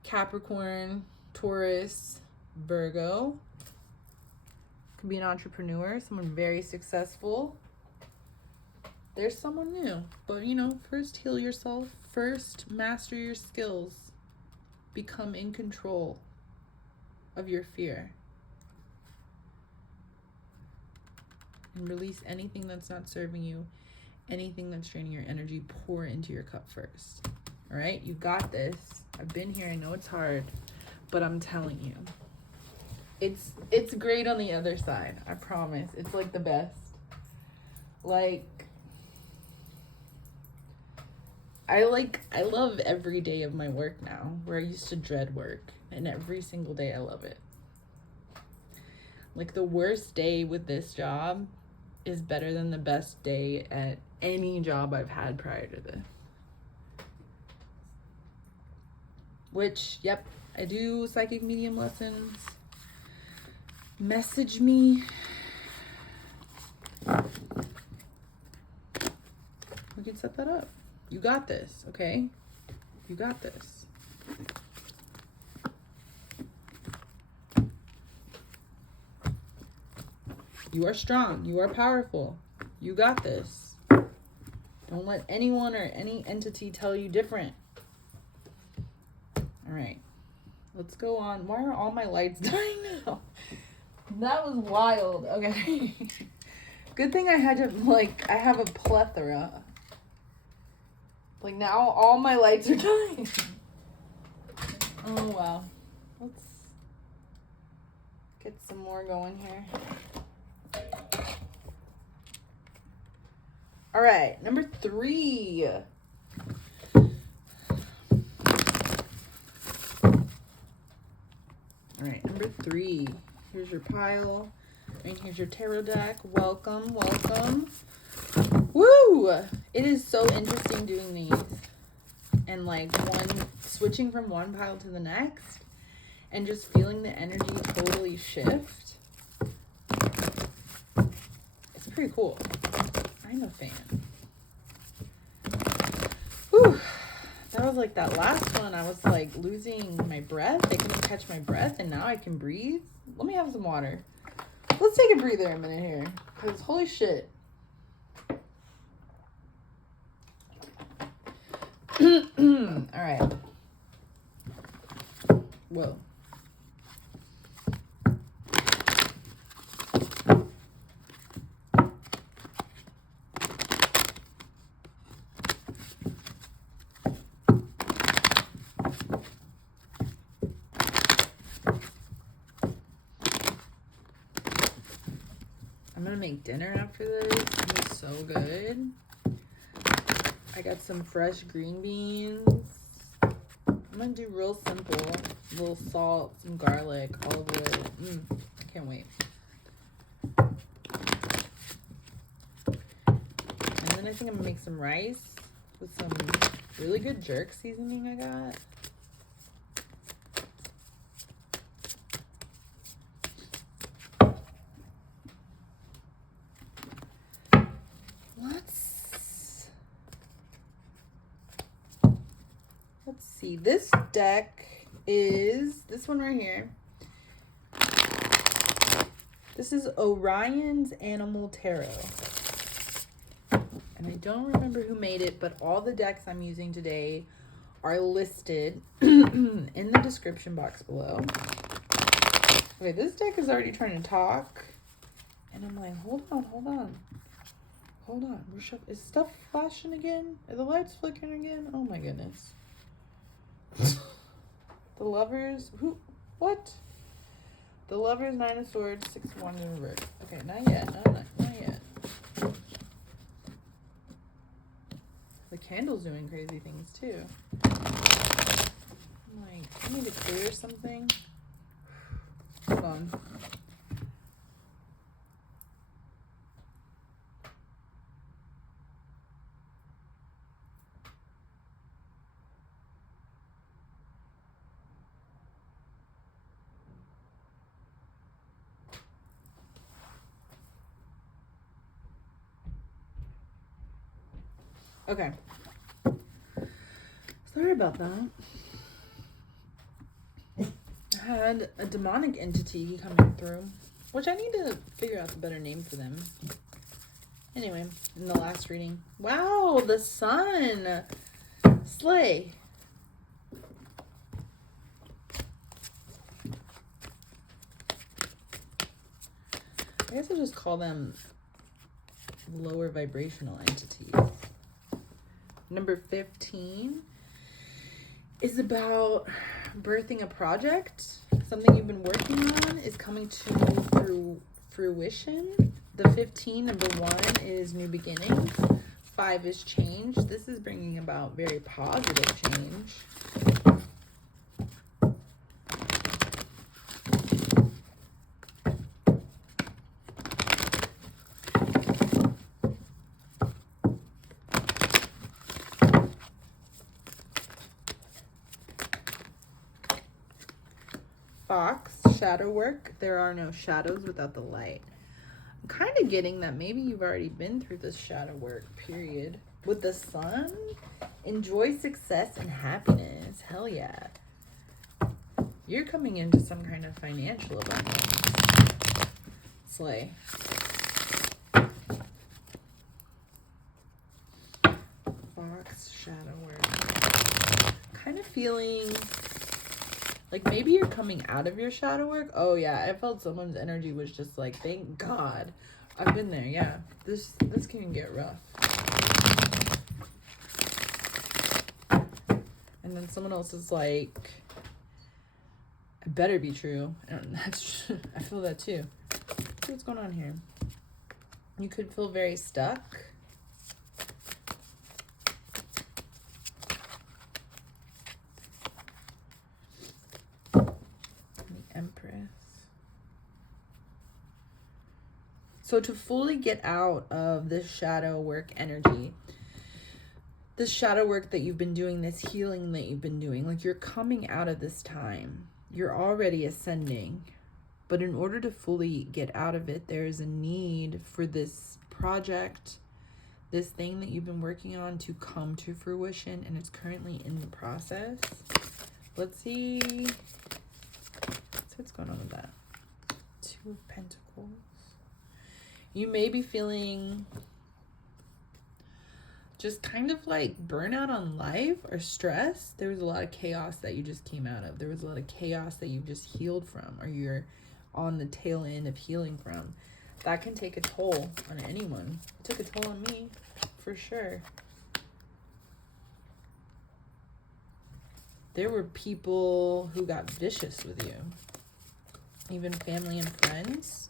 Capricorn, Taurus, Virgo. Could be an entrepreneur, someone very successful. There's someone new. But, you know, first heal yourself. First master your skills. Become in control of your fear. And release anything that's not serving you. Anything that's draining your energy. Pour into your cup first. All right? You got this. I've been here. I know it's hard. But I'm telling you. It's great on the other side. I promise. It's like the best. Like, I love every day of my work now, where I used to dread work, and every single day I love it. Like, the worst day with this job is better than the best day at any job I've had prior to this. Which, yep, I do psychic medium lessons. Message me. We can set that up. You got this, okay? You got this. You are strong. You are powerful. You got this. Don't let anyone or any entity tell you different. All right. Let's go on. Why are all my lights dying now? That was wild. Okay. Good thing I had to, like, I have a plethora. Like, now all my lights are dying. Oh, wow. Let's get some more going here. All right. Number 3. All right. Number 3. Here's your pile. And here's your tarot deck. Welcome, welcome. Woo! It is so interesting doing these. And, like, switching from one pile to the next. And just feeling the energy totally shift. It's pretty cool. I'm a fan. Whew. That was like that last one. I was, like, losing my breath. I couldn't catch my breath. And now I can breathe. Let me have some water. Let's take a breather a minute here. Because holy shit. All right. Whoa. I'm gonna make dinner after this. It's so good. I got some fresh green beans. I'm gonna do real simple. A little salt, some garlic, olive oil. I can't wait. And then I think I'm gonna make some rice with some really good jerk seasoning I got. Let's see. This deck is this one right here. This is Oriens Animal Tarot. And I don't remember who made it, but all the decks I'm using today are listed in the description box below. Okay, this deck is already trying to talk. And I'm like, hold on. Is stuff flashing again? Are the lights flickering again? Oh my goodness. The Lovers, what? The Lovers, 9 of Swords, 6 of Wands in reverse. Okay, not yet. Not yet. The candle's doing crazy things too. I'm like, I need to clear something. Hold on. Okay. Sorry about that. I had a demonic entity coming through, which I need to figure out the better name for them. Anyway, in the last reading. Wow, the sun. Slay. I guess I'll just call them lower vibrational entities. Number 15 is about birthing a project. Something you've been working on is coming to fruition. The 15, number 1, is new beginnings. 5 is change. This is bringing about very positive change. Fox, shadow work. There are no shadows without the light. I'm kind of getting that maybe you've already been through this shadow work period. With the sun, enjoy success and happiness. Hell yeah. You're coming into some kind of financial abundance. Slay. Fox, shadow work. Kind of feeling like maybe you're coming out of your shadow work. Oh yeah, I felt someone's energy was just like, thank God. I've been there, yeah. This can get rough. And then someone else is like, it better be true. And I feel that too. Let's see what's going on here. You could feel very stuck. Empress. So to fully get out of this shadow work energy, this shadow work that you've been doing, this healing that you've been doing, like you're coming out of this time, you're already ascending, but in order to fully get out of it, there is a need for this project, this thing that you've been working on to come to fruition, and it's currently in the process. Let's see what's going on with that. 2 of Pentacles. You may be feeling just kind of like burnout on life or stress. There was a lot of chaos that you just came out of. There was a lot of chaos that you've just healed from, or you're on the tail end of healing from. That can take a toll on anyone. It took a toll on me, for sure. There were people who got vicious with you. Even family and friends.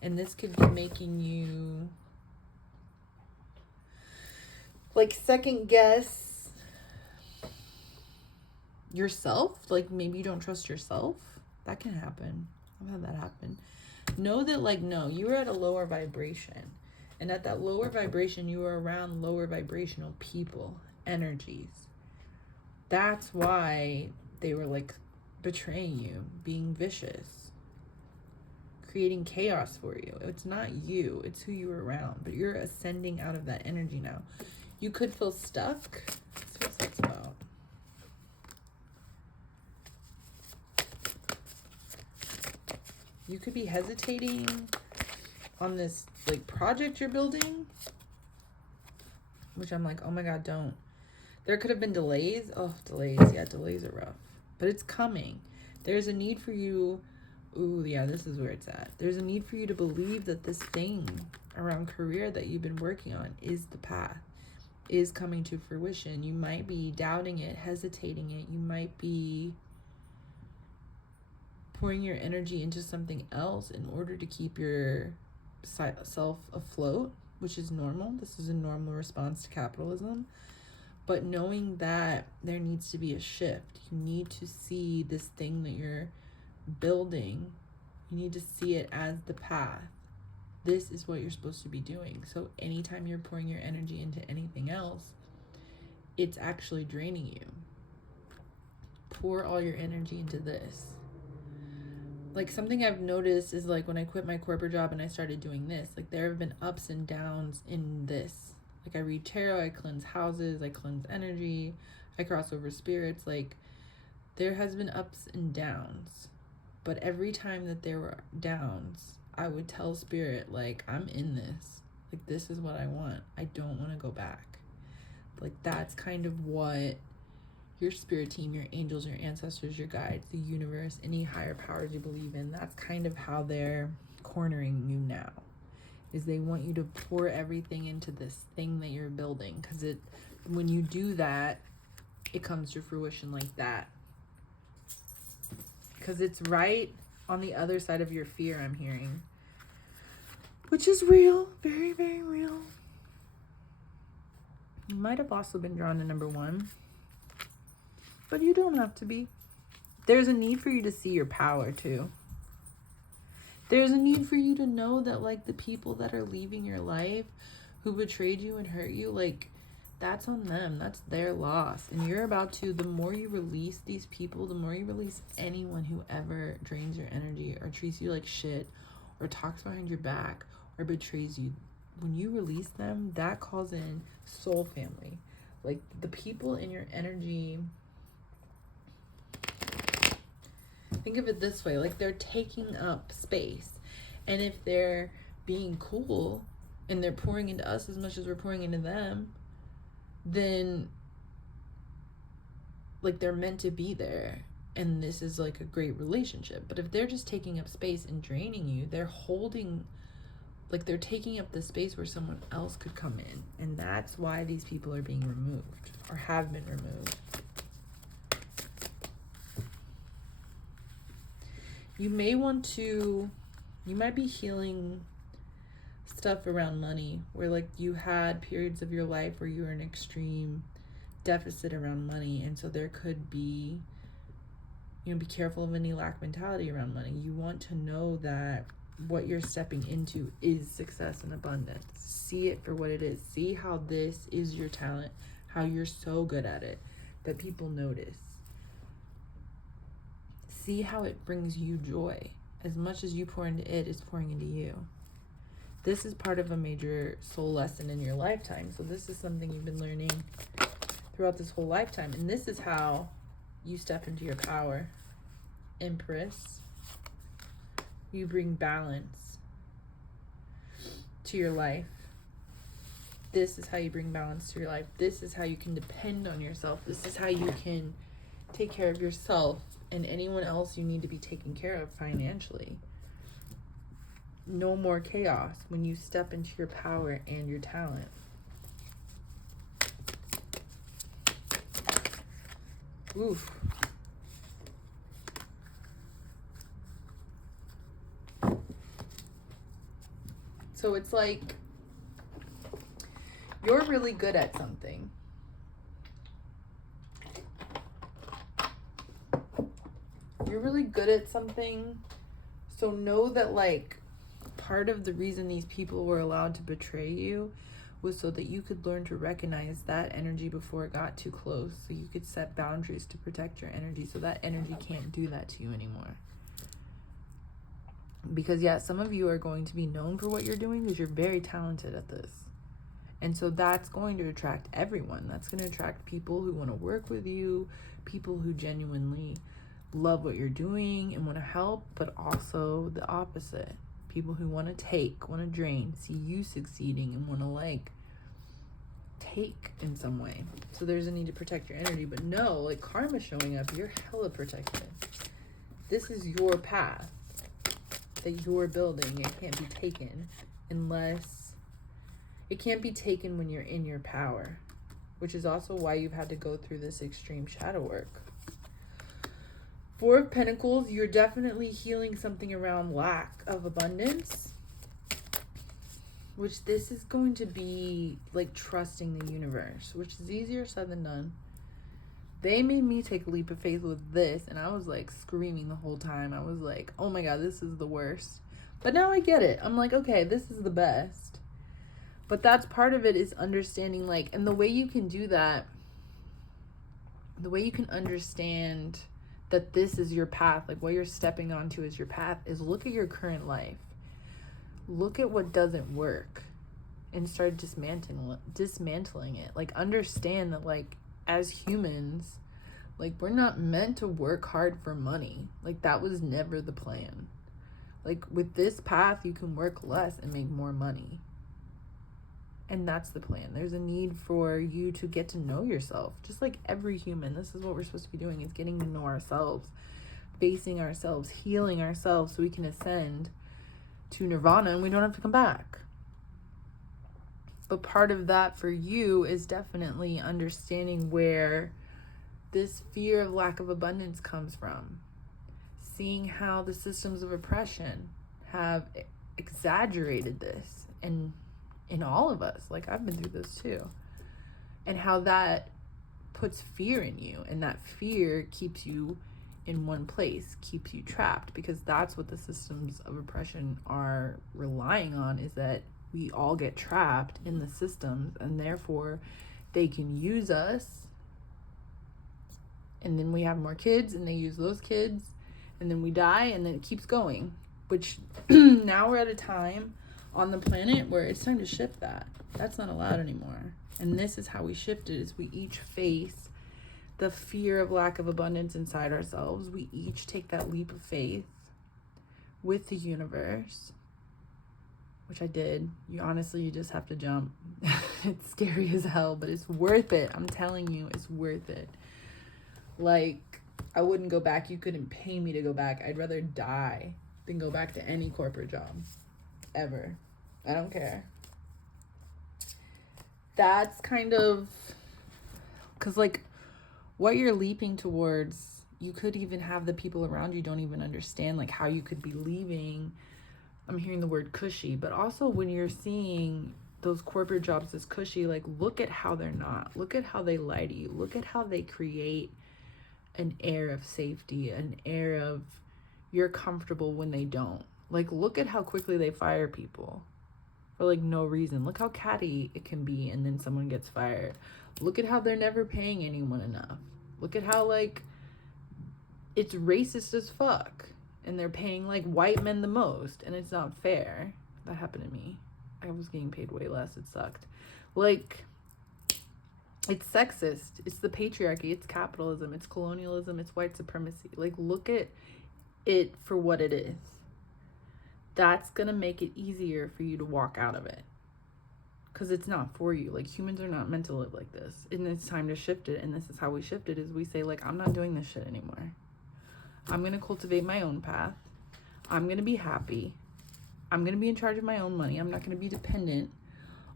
And this could be making you like second guess yourself. Like maybe you don't trust yourself. That can happen. I've had that happen. Know that like, no, you were at a lower vibration. And at that lower vibration, you were around lower vibrational people, energies. That's why they were like betraying you, being vicious, creating chaos for you. It's not you, it's who you were around, but you're ascending out of that energy now. You could feel stuck. Let's see what that's about. You could be hesitating on this like project you're building, which I'm like, oh my God, don't. There could have been delays. Oh, delays. Yeah, delays are rough. But it's coming. There's a need for you. Ooh, yeah, this is where it's at. There's a need for you to believe that this thing around career that you've been working on is the path, is coming to fruition. You might be doubting it, hesitating it. You might be pouring your energy into something else in order to keep your self afloat, which is normal. This is a normal response to capitalism. But knowing that there needs to be a shift, you need to see this thing that you're building, you need to see it as the path. This is what you're supposed to be doing. So anytime you're pouring your energy into anything else, it's actually draining you. Pour all your energy into this. Like, something I've noticed is, like, when I quit my corporate job and I started doing this, like, there have been ups and downs in this. Like, I read tarot, I cleanse houses, I cleanse energy, I cross over spirits. Like, there has been ups and downs. But every time that there were downs, I would tell spirit, like, I'm in this. Like, this is what I want. I don't want to go back. Like, that's kind of what your spirit team, your angels, your ancestors, your guides, the universe, any higher powers you believe in, that's kind of how they're cornering you now. Is they want you to pour everything into this thing that you're building. Because when you do that, it comes to fruition like that. Because it's right on the other side of your fear, I'm hearing. Which is real. Very, very real. You might have also been drawn to number 1. But you don't have to be. There's a need for you to see your power, too. There's a need for you to know that, like, the people that are leaving your life, who betrayed you and hurt you, like, that's on them. That's their loss. And you're about to, the more you release these people, the more you release anyone who ever drains your energy or treats you like shit or talks behind your back or betrays you. When you release them, that calls in soul family. Like, the people in your energy, think of it this way, like, they're taking up space. And if they're being cool and they're pouring into us as much as we're pouring into them, then, like, they're meant to be there. And this is, like, a great relationship. But if they're just taking up space and draining you, they're holding, like, they're taking up the space where someone else could come in. And that's why these people are being removed or have been removed. You might be healing stuff around money where, like, you had periods of your life where you were in extreme deficit around money. And so there could be, be careful of any lack mentality around money. You want to know that what you're stepping into is success and abundance. See it for what it is. See how this is your talent, how you're so good at it that people notice. See how it brings you joy. As much as you pour into it, it's pouring into you. This is part of a major soul lesson in your lifetime. So this is something you've been learning throughout this whole lifetime. And this is how you step into your power. Empress. You bring balance to your life. This is how you bring balance to your life. This is how you can depend on yourself. This is how you can take care of yourself and anyone else you need to be taken care of financially. No more chaos when you step into your power and your talent. Oof. So it's like you're really good at something. You're really good at something. So know that, like, part of the reason these people were allowed to betray you was so that you could learn to recognize that energy before it got too close. So you could set boundaries to protect your energy so that energy can't do that to you anymore. Because, yeah, some of you are going to be known for what you're doing because you're very talented at this. And so that's going to attract everyone. That's going to attract people who want to work with you, people who genuinely love what you're doing and want to help, but also the opposite. People who want to take, want to drain, see you succeeding and want to like take in some way. So there's a need to protect your energy, but no, like karma showing up, you're hella protected. This is your path that you're building. It can't be taken unless, it can't be taken when you're in your power, which is also why you've had to go through this extreme shadow work. Four of Pentacles, you're definitely healing something around lack of abundance, which this is going to be like trusting the universe, which is easier said than done. They made me take a leap of faith with this, and I was like screaming the whole time. I was like, oh my God, this is the worst. But now I get it. I'm like, okay, this is the best. But that's part of it, is understanding like, and the way you can do that, the way you can understand that this is your path, like what you're stepping onto is your path, is look at your current life. Look at what doesn't work and start dismantling it. Like understand that like as humans, like we're not meant to work hard for money. Like that was never the plan. Like with this path, you can work less and make more money. And that's the plan. There's a need for you to get to know yourself. Just like every human, this is what we're supposed to be doing, is getting to know ourselves, facing ourselves, healing ourselves so we can ascend to nirvana and we don't have to come back. But part of that for you is definitely understanding where this fear of lack of abundance comes from. Seeing how the systems of oppression have exaggerated this and in all of us, like I've been through this too, and how that puts fear in you, and that fear keeps you in one place, keeps you trapped, because that's what the systems of oppression are relying on, is that we all get trapped in the systems, and therefore they can use us, and then we have more kids and they use those kids, and then we die, and then it keeps going, which now we're at a time on the planet where it's time to shift that. That's not allowed anymore. And this is how we shift it, is we each face the fear of lack of abundance inside ourselves. We each take that leap of faith with the universe, which I did. You just have to jump. It's scary as hell, but it's worth it. I'm telling you, it's worth it. Like, I wouldn't go back. You couldn't pay me to go back. I'd rather die than go back to any corporate job. Ever. I don't care. That's kind of, because like what you're leaping towards, you could even have the people around you don't even understand like how you could be leaving. I'm hearing the word cushy, but also when you're seeing those corporate jobs as cushy, like look at how they're not. Look at how they lie to you. Look at how they create an air of safety, an air of you're comfortable when they don't. Like, look at how quickly they fire people for, like, no reason. Look how catty it can be, and then someone gets fired. Look at how they're never paying anyone enough. Look at how, like, it's racist as fuck, and they're paying, like, white men the most, and it's not fair. That happened to me. I was getting paid way less. It sucked. Like, it's sexist. It's the patriarchy. It's capitalism. It's colonialism. It's white supremacy. Like, look at it for what it is. That's going to make it easier for you to walk out of it. Because it's not for you. Like, humans are not meant to live like this. And it's time to shift it. And this is how we shift it, is we say, like, I'm not doing this shit anymore. I'm going to cultivate my own path. I'm going to be happy. I'm going to be in charge of my own money. I'm not going to be dependent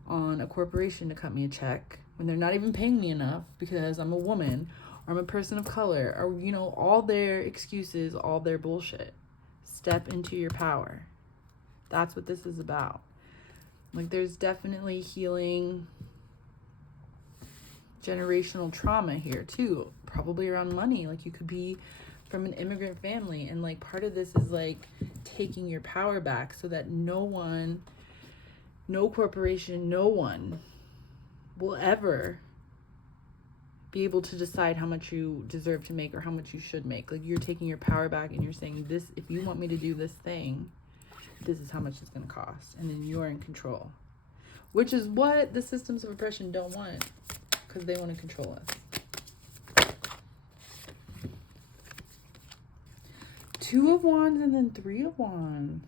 on a corporation to cut me a check when they're not even paying me enough because I'm a woman or I'm a person of color, or, you know, all their excuses, all their bullshit. Step into your power. That's what this is about. Like, there's definitely healing generational trauma here too, probably around money. Like, you could be from an immigrant family, and like part of this is like taking your power back so that no one, no corporation, no one will ever be able to decide how much you deserve to make or how much you should make. Like, you're taking your power back and you're saying, this, if you want me to do this thing, this is how much it's going to cost, and then you're in control, which is what the systems of oppression don't want, because they want to control us. Two of Wands and then Three of Wands.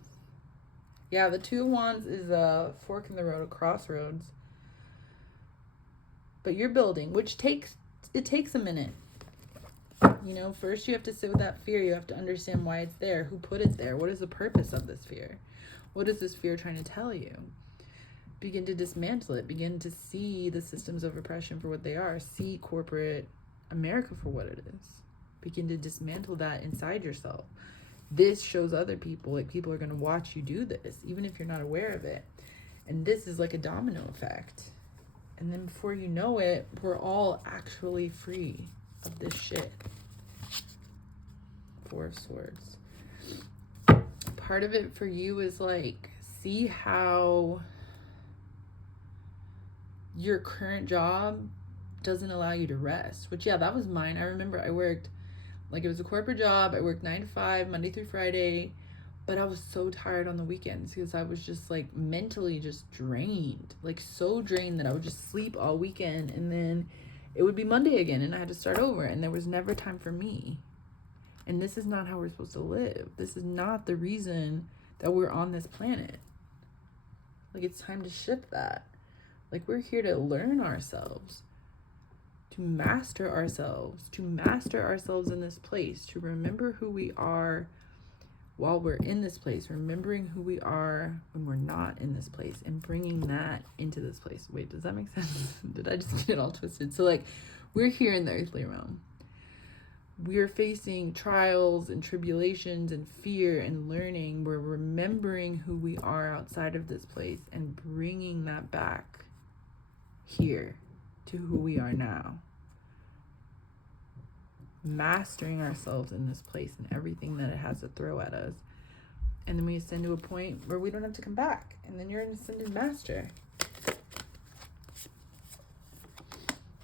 Yeah, the Two of Wands is a fork in the road, a crossroads. But you're building, which takes a minute. You know, first you have to sit with that fear. You have to understand why it's there, who put it there, what is the purpose of this fear? What is this fear trying to tell you? Begin to dismantle it. Begin to see the systems of oppression for what they are. See corporate America for what it is. Begin to dismantle that inside yourself. This shows other people, like people are going to watch you do this, even if you're not aware of it. And this is like a domino effect. And then before you know it, we're all actually free of this shit. Four of Swords. Part of it for you is like, see how your current job doesn't allow you to rest. Which, yeah, that was mine. I remember I worked, like, it was a corporate job. I worked 9 to 5, Monday through Friday. But I was so tired on the weekends because I was just, like, mentally just drained. Like, so drained that I would just sleep all weekend. And then it would be Monday again and I had to start over. And there was never time for me. And this is not how we're supposed to live. This is not the reason that we're on this planet. Like, it's time to shift that. Like, we're here to learn ourselves, to master ourselves in this place, to remember who we are while we're in this place, remembering who we are when we're not in this place, and bringing that into this place. Wait, does that make sense? Did I just get all twisted? So, like, we're here in the earthly realm. We're facing trials and tribulations and fear and learning. We're remembering who we are outside of this place and bringing that back here to who we are now. Mastering ourselves in this place and everything that it has to throw at us. And then we ascend to a point where we don't have to come back. And then you're an ascended master.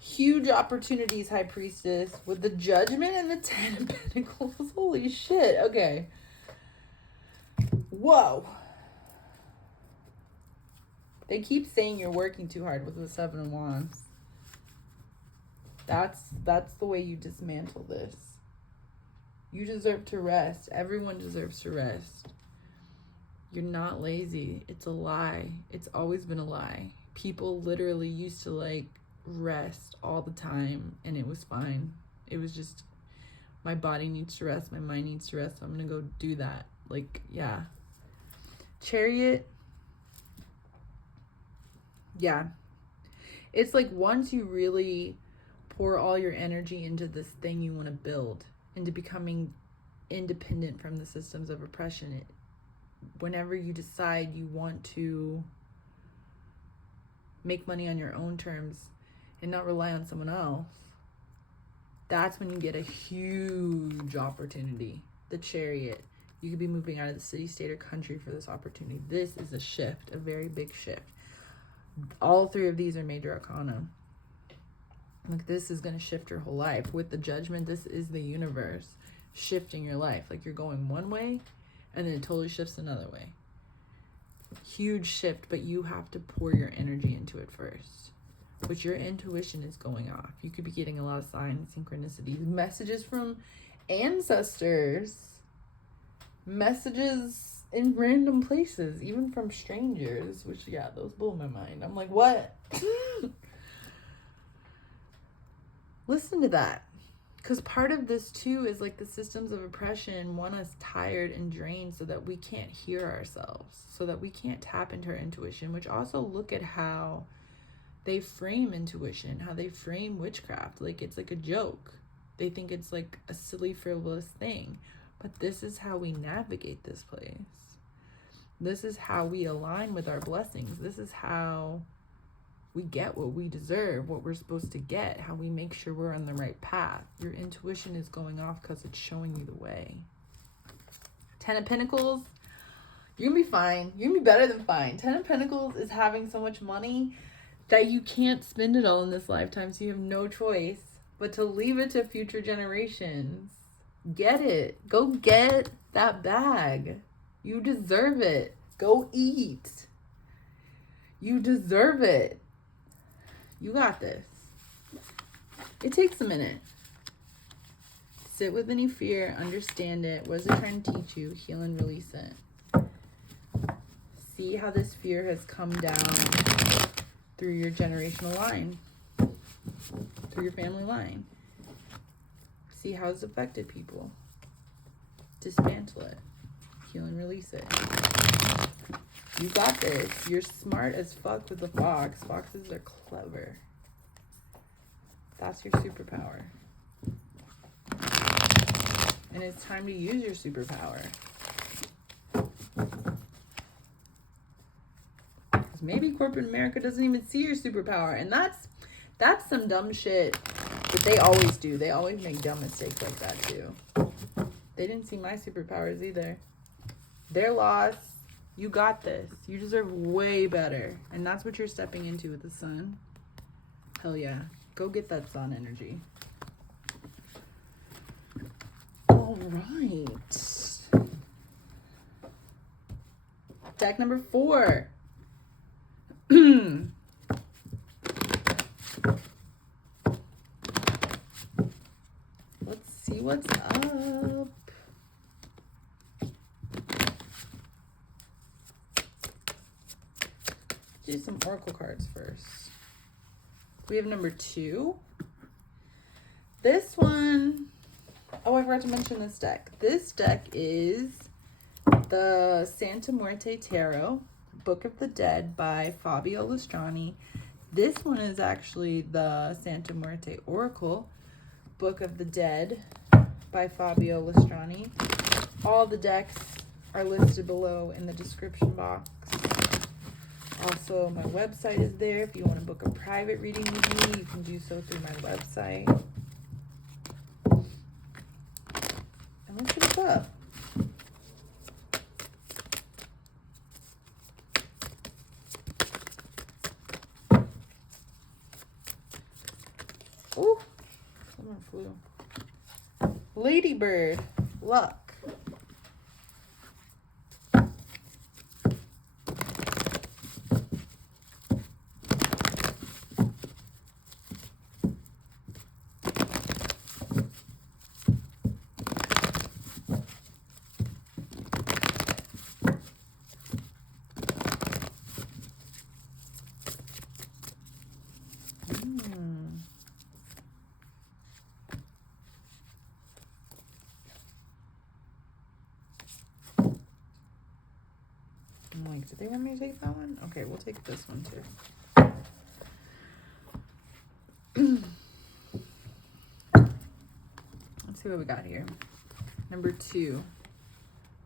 Huge opportunities, High Priestess, with the Judgment and the Ten of Pentacles. Holy shit. Okay. Whoa. They keep saying you're working too hard with the Seven of Wands. That's the way you dismantle this. You deserve to rest. Everyone deserves to rest. You're not lazy. It's a lie. It's always been a lie. People literally used to, like, rest all the time and it was fine. It was just, my body needs to rest, my mind needs to rest, so I'm gonna go do that. Like, yeah. Chariot. Yeah. It's like, once you really pour all your energy into this thing you want to build, into becoming independent from the systems of oppression, whenever you decide you want to make money on your own terms and not rely on someone else, that's when you get a huge opportunity. The Chariot. You could be moving out of the city, state, or country for this opportunity. This is a shift, a very big shift. All three of these are major arcana. Like, this is going to shift your whole life. With the Judgment, this is the universe shifting your life. Like, you're going one way and then it totally shifts another way. Huge shift, but you have to pour your energy into it first. Which your intuition is going off. You could be getting a lot of signs, synchronicities, messages from ancestors, messages in random places, even from strangers, which, yeah, those blow my mind. I'm like, what? Listen to that. Because part of this, too, is like the systems of oppression want us tired and drained so that we can't hear ourselves, so that we can't tap into our intuition, which also look at how they frame intuition, how they frame witchcraft. Like, it's like a joke. They think it's like a silly, frivolous thing. But this is how we navigate this place. This is how we align with our blessings. This is how we get what we deserve, what we're supposed to get, how we make sure we're on the right path. Your intuition is going off because it's showing you the way. Ten of Pentacles, you're going to be fine. You're going to be better than fine. Ten of Pentacles is having so much money that you can't spend it all in this lifetime, so you have no choice but to leave it to future generations. Get it. Go get that bag. You deserve it. Go eat. You deserve it. You got this. It takes a minute. Sit with any fear, understand it. What is it trying to teach you? Heal and release it. See how this fear has come down through your generational line, through your family line. See how it's affected people. Dismantle it. Heal and release it. You got this. You're smart as fuck with the fox. Foxes are clever. That's your superpower. And it's time to use your superpower. Maybe corporate America doesn't even see your superpower. And that's some dumb shit that they always do. They always make dumb mistakes like that too. They didn't see my superpowers either. Their loss. You got this. You deserve way better. And that's what you're stepping into with the sun. Hell yeah. Go get that sun energy. All right. Deck number 4. Let's see what's up. Do some oracle cards first. We have number 2. This one, oh, I forgot to mention this deck. This deck is the Santa Muerte Tarot, Book of the Dead by Fabio Listrani. This one is actually the Santa Muerte Oracle, Book of the Dead by Fabio Listrani. All the decks are listed below in the description box. Also, my website is there. If you want to book a private reading with me, you can do so through my website. And let's see what's up. Ooh, someone flew. Ladybird, luck. I'm like, did they want me to take that one? Okay, we'll take this one too. Let's see what we got here. Number 2.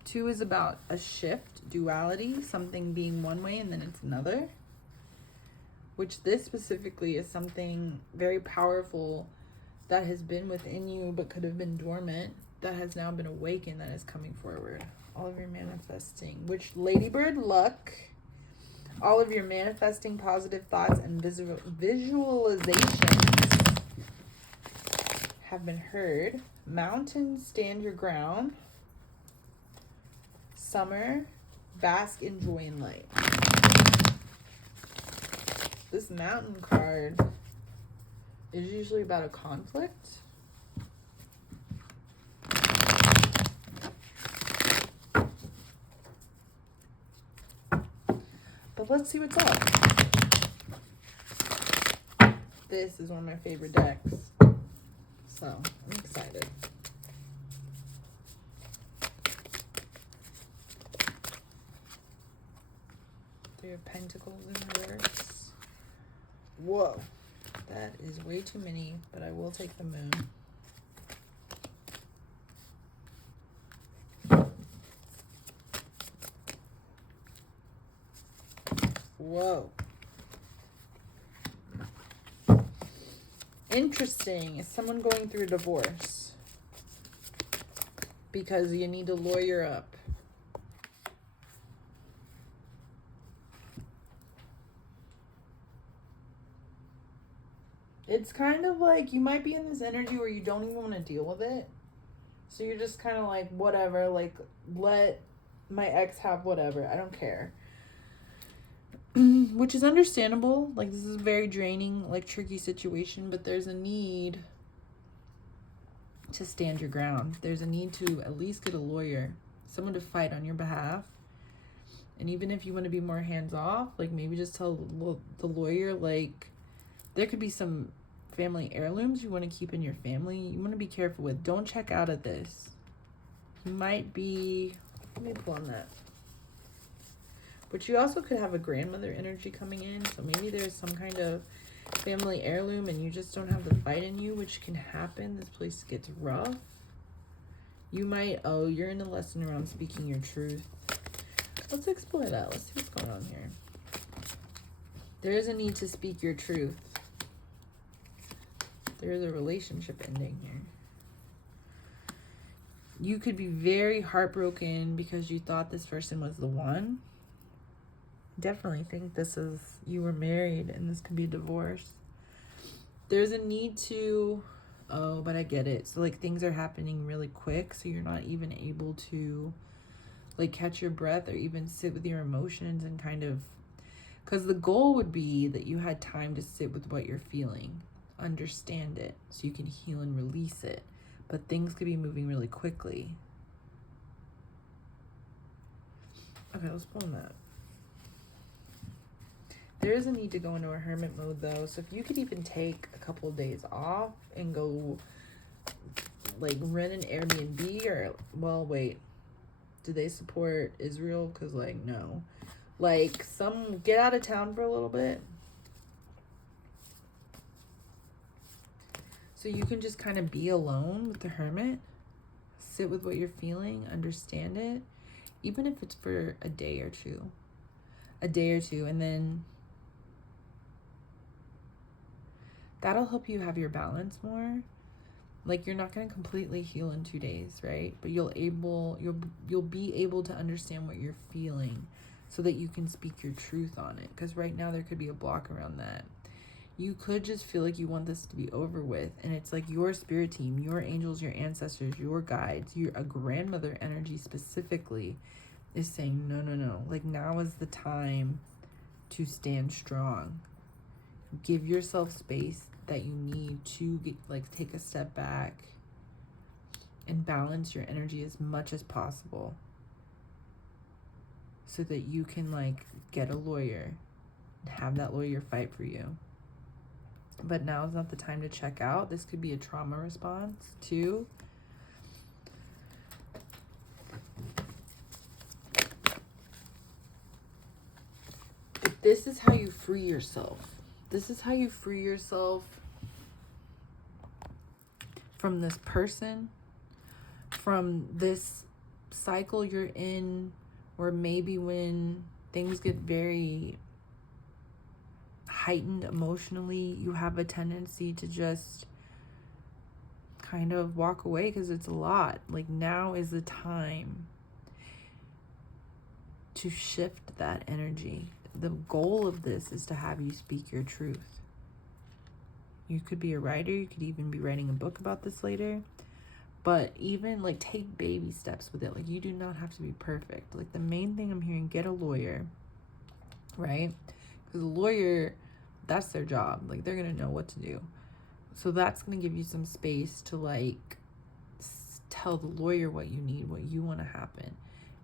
2 is about a shift, duality, something being one way and then it's another. Which this specifically is something very powerful that has been within you but could have been dormant, that has now been awakened, that is coming forward. All of your manifesting, which Ladybird luck, all of your manifesting positive thoughts and visualizations have been heard. Mountain, stand your ground. Summer, bask in joy and light. This mountain card is usually about a conflict. But let's see what's up. This is one of my favorite decks. So, I'm excited. 3 of Pentacles in reverse. Whoa. That is way too many, but I will take the moon. Whoa. Interesting. Is someone going through a divorce? Because you need to lawyer up. It's kind of like you might be in this energy where you don't even want to deal with it. So you're just kind of like, whatever, like, let my ex have whatever. I don't care. Which is understandable. Like, this is a very draining, like, tricky situation, but there's a need to stand your ground. There's a need to at least get a lawyer, someone to fight on your behalf. And even if you want to be more hands-off, like maybe just tell the lawyer, like, there could be some family heirlooms you want to keep in your family. You want to be careful with. Don't check out at this. You might be, let me pull on that. But you also could have a grandmother energy coming in. So maybe there's some kind of family heirloom and you just don't have the fight in you, which can happen. This place gets rough. You might, oh, you're in a lesson around speaking your truth. Let's explore that. Let's see what's going on here. There is a need to speak your truth. There is a relationship ending here. You could be very heartbroken because you thought this person was the one. Definitely think this is, you were married and this could be divorce. There's a need to, oh, but I get it. So like things are happening really quick. So you're not even able to like catch your breath or even sit with your emotions and kind of, because the goal would be that you had time to sit with what you're feeling, understand it, so you can heal and release it. But things could be moving really quickly. Okay, let's pull on that. There is a need to go into a hermit mode though. So if you could even take a couple of days off and go like rent an Airbnb or, well, wait, do they support Israel? Because like, no. Like some, get out of town for a little bit. So you can just kind of be alone with the hermit. Sit with what you're feeling, understand it. Even if it's for a day or two. A day or two, and then that'll help you have your balance more. Like you're not going to completely heal in 2 days, right? But you'll be able to understand what you're feeling so that you can speak your truth on it. Because right now there could be a block around that. You could just feel like you want this to be over with. And it's like your spirit team, your angels, your ancestors, your guides, a grandmother energy specifically is saying, no, no, no. Like now is the time to stand strong. Give yourself space that you need to get, like, take a step back and balance your energy as much as possible so that you can like get a lawyer and have that lawyer fight for you. But now is not the time to check out. This could be a trauma response too. But this is how you free yourself. This is how you free yourself from this person, from this cycle you're in, or maybe when things get very heightened emotionally, you have a tendency to just kind of walk away because it's a lot. Like now is the time to shift that energy. The goal of this is to have you speak your truth. You could be a writer. You could even be writing a book about this later. But even like take baby steps with it. Like you do not have to be perfect. Like the main thing I'm hearing, get a lawyer, right? Because a lawyer, that's their job. Like they're going to know what to do. So that's going to give you some space to like tell the lawyer what you need, what you want to happen.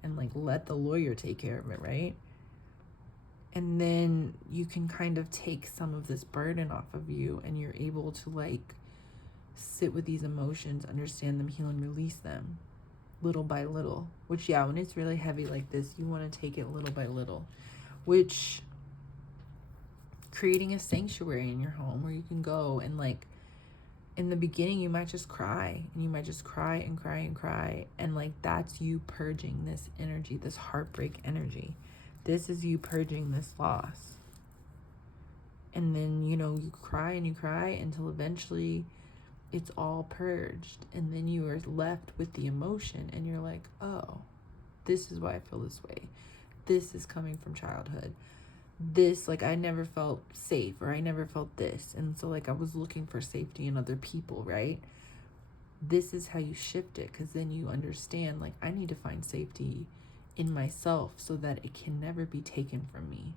And like let the lawyer take care of it, right? And then you can kind of take some of this burden off of you and you're able to like sit with these emotions, understand them, heal and release them little by little. Which, yeah, when it's really heavy like this, you want to take it little by little. Which, creating a sanctuary in your home where you can go and like, in the beginning, you might just cry. And you might just cry and cry and cry. And like, that's you purging this energy, this heartbreak energy. This is you purging this loss. And then, you know, you cry and you cry until eventually it's all purged. And then you are left with the emotion and you're like, oh, this is why I feel this way. This is coming from childhood. This, like, I never felt safe, or I never felt this. And so like I was looking for safety in other people, right? This is how you shift it, because then you understand, like, I need to find safety in myself so that it can never be taken from me,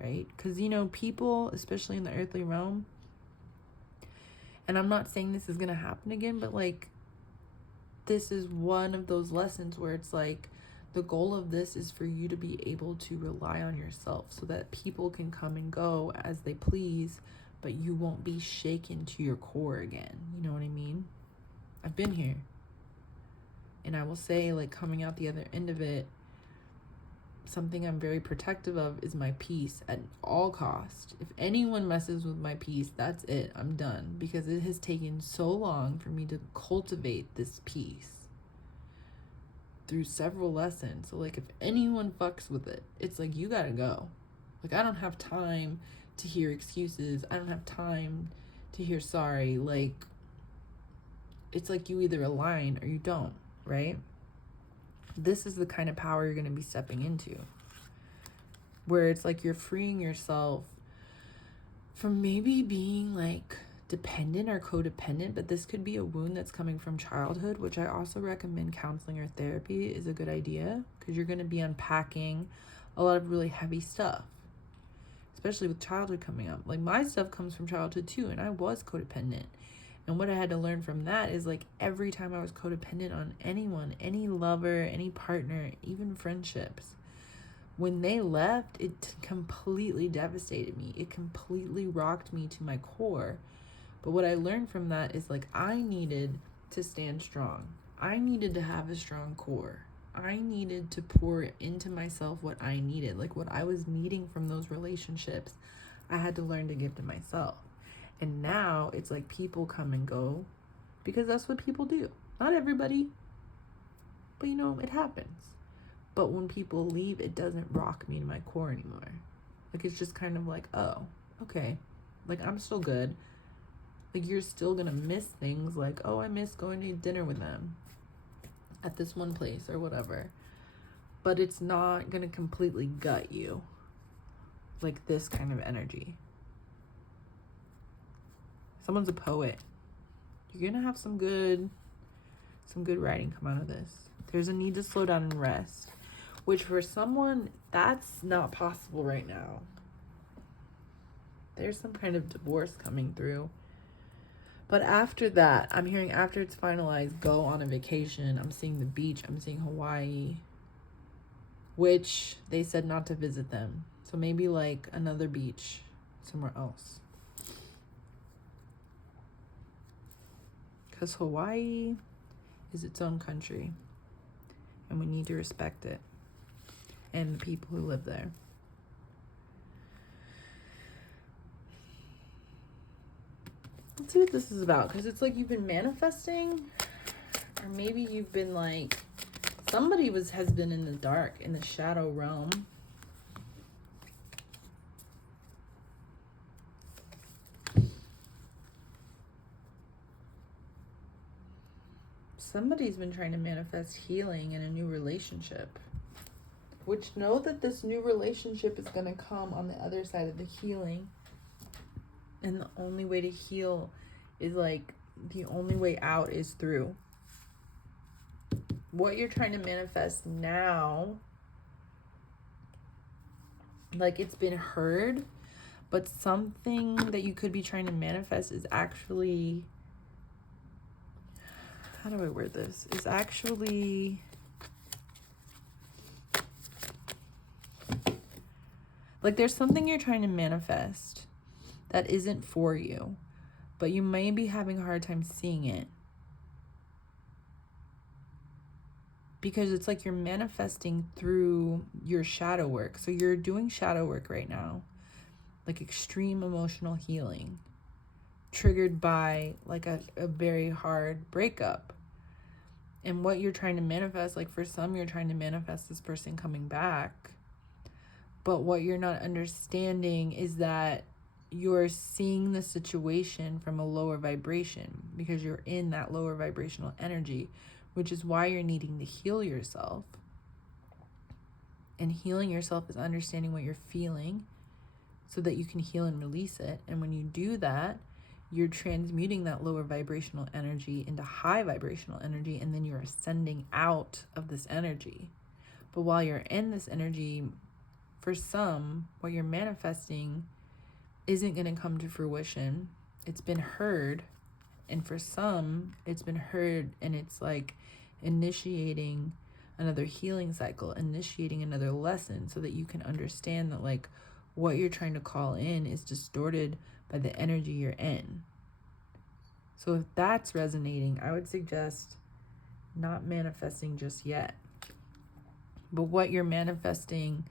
right? Because, you know, people, especially in the earthly realm, and I'm not saying this is going to happen again, but like this is one of those lessons where it's like, the goal of this is for you to be able to rely on yourself so that people can come and go as they please, but you won't be shaken to your core again. You know what I mean? I've been here. And I will say, like, coming out the other end of it, something I'm very protective of is my peace at all cost. If anyone messes with my peace, that's it. I'm done. Because it has taken so long for me to cultivate this peace through several lessons. So, like, if anyone fucks with it, it's like, you gotta go. Like, I don't have time to hear excuses. I don't have time to hear sorry. Like, it's like you either align or you don't, right? This is the kind of power you're going to be stepping into, where it's like you're freeing yourself from maybe being like dependent or codependent, but this could be a wound that's coming from childhood, which I also recommend counseling or therapy is a good idea, because you're going to be unpacking a lot of really heavy stuff, especially with childhood coming up. Like, my stuff comes from childhood too, and I was codependent. And what I had to learn from that is, like, every time I was codependent on anyone, any lover, any partner, even friendships, when they left, it completely devastated me. It completely rocked me to my core. But what I learned from that is, like, I needed to stand strong. I needed to have a strong core. I needed to pour into myself what I needed. Like, what I was needing from those relationships, I had to learn to give to myself. And now it's like people come and go because that's what people do. Not everybody, but, you know, it happens. But when people leave, it doesn't rock me to my core anymore. Like, it's just kind of like, oh, okay. Like, I'm still good. Like, you're still gonna miss things like, oh, I miss going to dinner with them at this one place or whatever. But it's not gonna completely gut you. Like, this kind of energy. Someone's a poet. You're gonna have some good writing come out of this. There's a need to slow down and rest, which for someone, that's not possible right now. There's some kind of divorce coming through. But after that, I'm hearing after it's finalized, go on a vacation. I'm seeing the beach. I'm seeing Hawaii, which they said not to visit them. So maybe like another beach somewhere else. Because Hawaii is its own country, and we need to respect it and the people who live there. Let's see what this is about, because it's like you've been manifesting, or maybe you've been like, somebody has been in the dark, in the shadow realm. Somebody's been trying to manifest healing in a new relationship, which know that this new relationship is going to come on the other side of the healing. And the only way to heal is like, the only way out is through. What you're trying to manifest now, like, it's been heard, but something that you could be trying to manifest is actually, how do I word this? It's actually, like, there's something you're trying to manifest that isn't for you, but you may be having a hard time seeing it. Because it's like you're manifesting through your shadow work. So you're doing shadow work right now, like extreme emotional healing, triggered by like a very hard breakup. And what you're trying to manifest, like for some, you're trying to manifest this person coming back. But what you're not understanding is that you're seeing the situation from a lower vibration, because you're in that lower vibrational energy, which is why you're needing to heal yourself. And healing yourself is understanding what you're feeling so that you can heal and release it. And when you do that, you're transmuting that lower vibrational energy into high vibrational energy, and then you're ascending out of this energy. But while you're in this energy, for some, what you're manifesting isn't going to come to fruition. It's been heard, And for some, it's been heard, and it's like initiating another healing cycle, initiating another lesson, so that you can understand that like what you're trying to call in is distorted by the energy you're in. So if that's resonating, I would suggest not manifesting just yet. But what you're manifesting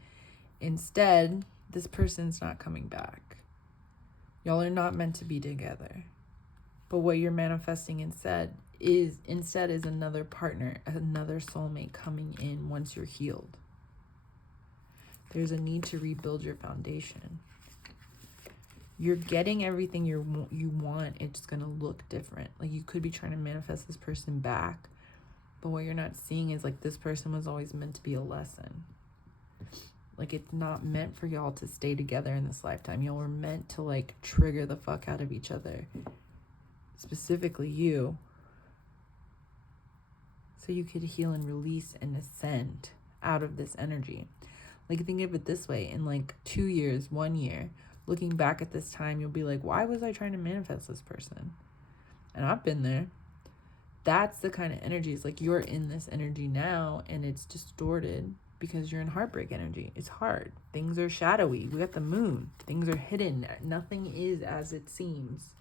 instead, this person's not coming back. Y'all are not meant to be together. But what you're manifesting instead is another partner, another soulmate coming in once you're healed. There's a need to rebuild your foundation. You're getting everything you want. It's going to look different. Like you could be trying to manifest this person back, but what you're not seeing is like this person was always meant to be a lesson. Like it's not meant for y'all to stay together in this lifetime. Y'all were meant to like trigger the fuck out of each other. Specifically you. So you could heal and release and ascend out of this energy. Like think of it this way. In like 2 years, 1 year, looking back at this time, you'll be like, why was I trying to manifest this person? And I've been there. That's the kind of energy. It's like you're in this energy now and it's distorted because you're in heartbreak energy. It's hard. Things are shadowy. We got the moon. Things are hidden. Nothing is as it seems.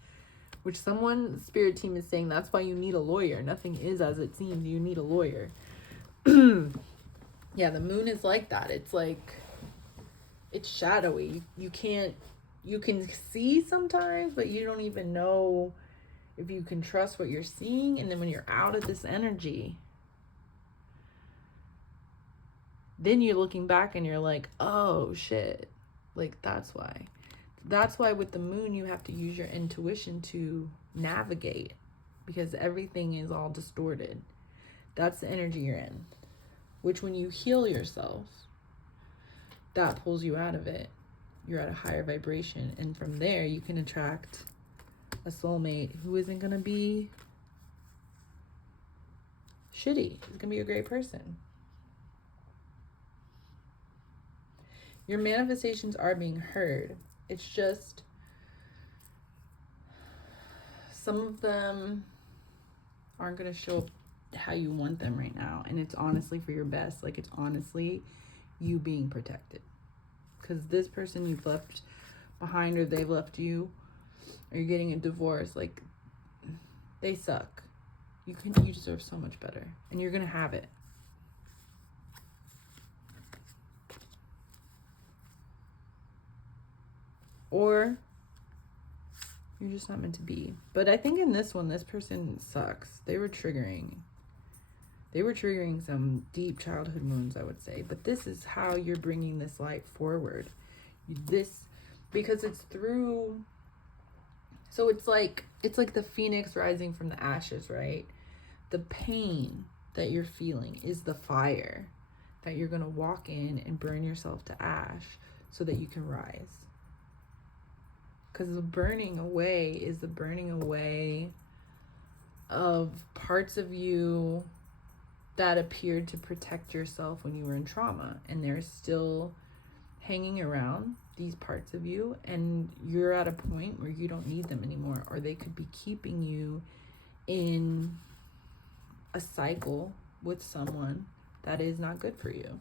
Which someone, spirit team, is saying that's why you need a lawyer. Nothing is as it seems. You need a lawyer. Yeah, the moon is like that. It's like, it's shadowy. You can see sometimes, but you don't even know if you can trust what you're seeing. And then when you're out of this energy, then you're looking back and you're like, oh shit. Like that's why. That's why with the moon, you have to use your intuition to navigate, because everything is all distorted. That's the energy you're in, which when you heal yourself, that pulls you out of it. You're at a higher vibration. And from there, you can attract a soulmate who isn't going to be shitty. He's going to be a great person. Your manifestations are being heard. It's just some of them aren't going to show up how you want them right now. And it's honestly for your best. Like it's honestly you being protected. Because this person you've left behind, or they've left you, or you're getting a divorce, like they suck. You deserve so much better. And you're going to have it. Or you're just not meant to be. But I think in this one, this person sucks. They were triggering some deep childhood wounds, I would say. But this is how you're bringing this light forward. Because it's through... So it's like the phoenix rising from the ashes, right? The pain that you're feeling is the fire that you're going to walk in and burn yourself to ash so that you can rise. Because the burning away is the burning away of parts of you that appeared to protect yourself when you were in trauma. And they're still hanging around, these parts of you. And you're at a point where you don't need them anymore. Or they could be keeping you in a cycle with someone that is not good for you.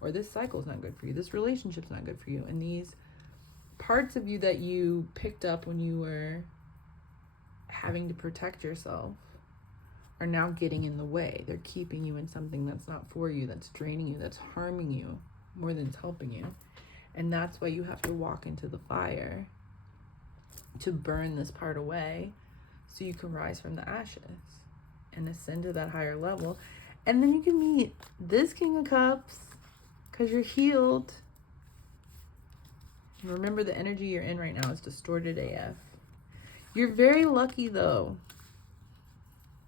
Or this cycle is not good for you. This relationship's not good for you. And these parts of you that you picked up when you were having to protect yourself are now getting in the way. They're keeping you in something that's not for you, that's draining you, that's harming you more than it's helping you. And that's why you have to walk into the fire to burn this part away so you can rise from the ashes and ascend to that higher level. And then you can meet this King of Cups because you're healed. Remember, the energy you're in right now is distorted AF. You're very lucky, though.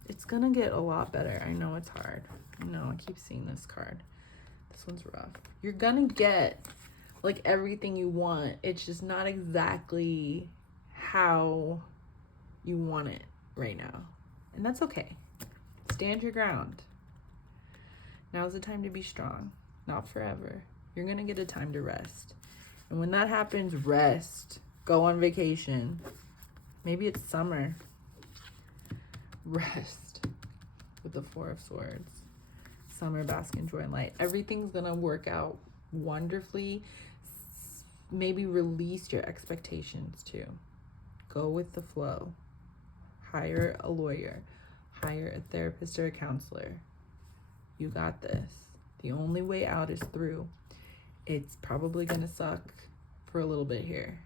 It's going to get a lot better. I know it's hard. I know, I keep seeing this card. This one's rough. You're going to get, like, everything you want. It's just not exactly how you want it right now. And that's okay. Stand your ground. Now's the time to be strong. Not forever. You're going to get a time to rest. And when that happens, rest. Go on vacation. Maybe it's summer. rest with the Four of Swords. Summer, bask in joy and light. Everything's gonna work out wonderfully. Maybe release your expectations too. Go with the flow. Hire a lawyer. Hire a therapist or a counselor. You got this. The only way out is through. It's probably gonna suck for a little bit here.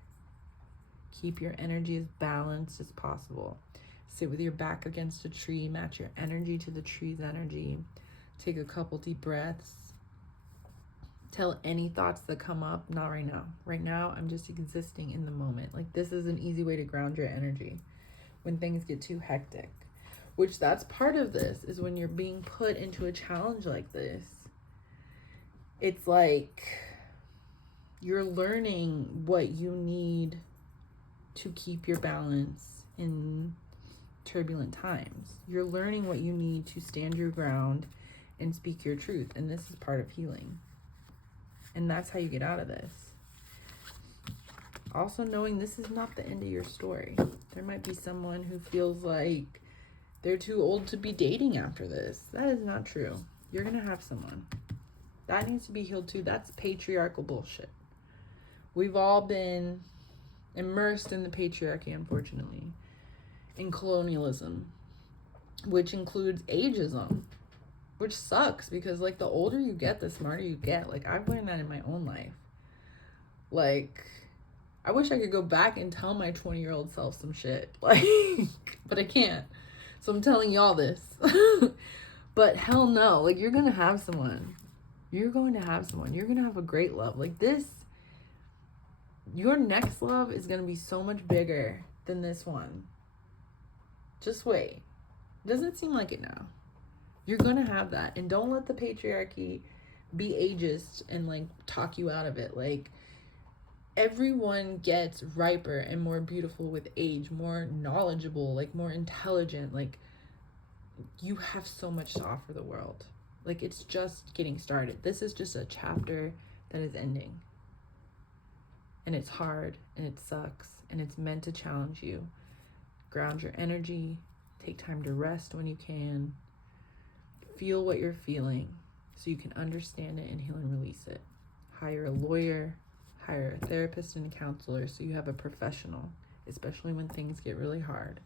Keep your energy as balanced as possible. Sit with your back against a tree. Match your energy to the tree's energy. Take a couple deep breaths. Tell any thoughts that come up, not right now. Right now, I'm just existing in the moment. Like, this is an easy way to ground your energy when things get too hectic. Which, that's part of this, is when you're being put into a challenge like this. It's like you're learning what you need to keep your balance in turbulent times. You're learning what you need to stand your ground and speak your truth. And this is part of healing. And that's how you get out of this. Also knowing this is not the end of your story. There might be someone who feels like they're too old to be dating after this. That is not true. You're going to have someone. That needs to be healed too. That's patriarchal bullshit. We've all been immersed in the patriarchy, unfortunately. In colonialism. Which includes ageism. Which sucks because, like, the older you get, the smarter you get. Like, I've learned that in my own life. Like, I wish I could go back and tell my 20-year-old self some shit. Like, but I can't. So I'm telling y'all this. But hell no. Like, you're going to have someone. You're going to have someone. You're going to have a great love. Like, this, your next love is going to be so much bigger than this one. Just wait. Doesn't seem like it now. You're going to have that. And don't let the patriarchy be ageist and, like, talk you out of it. Like, everyone gets riper and more beautiful with age, more knowledgeable, like, more intelligent. Like, you have so much to offer the world. Like, it's just getting started. This is just a chapter that is ending. And it's hard, and it sucks, and it's meant to challenge you. Ground your energy. Take time to rest when you can. Feel what you're feeling so you can understand it and heal and release it. Hire a lawyer, hire a therapist and a counselor so you have a professional, especially when things get really hard,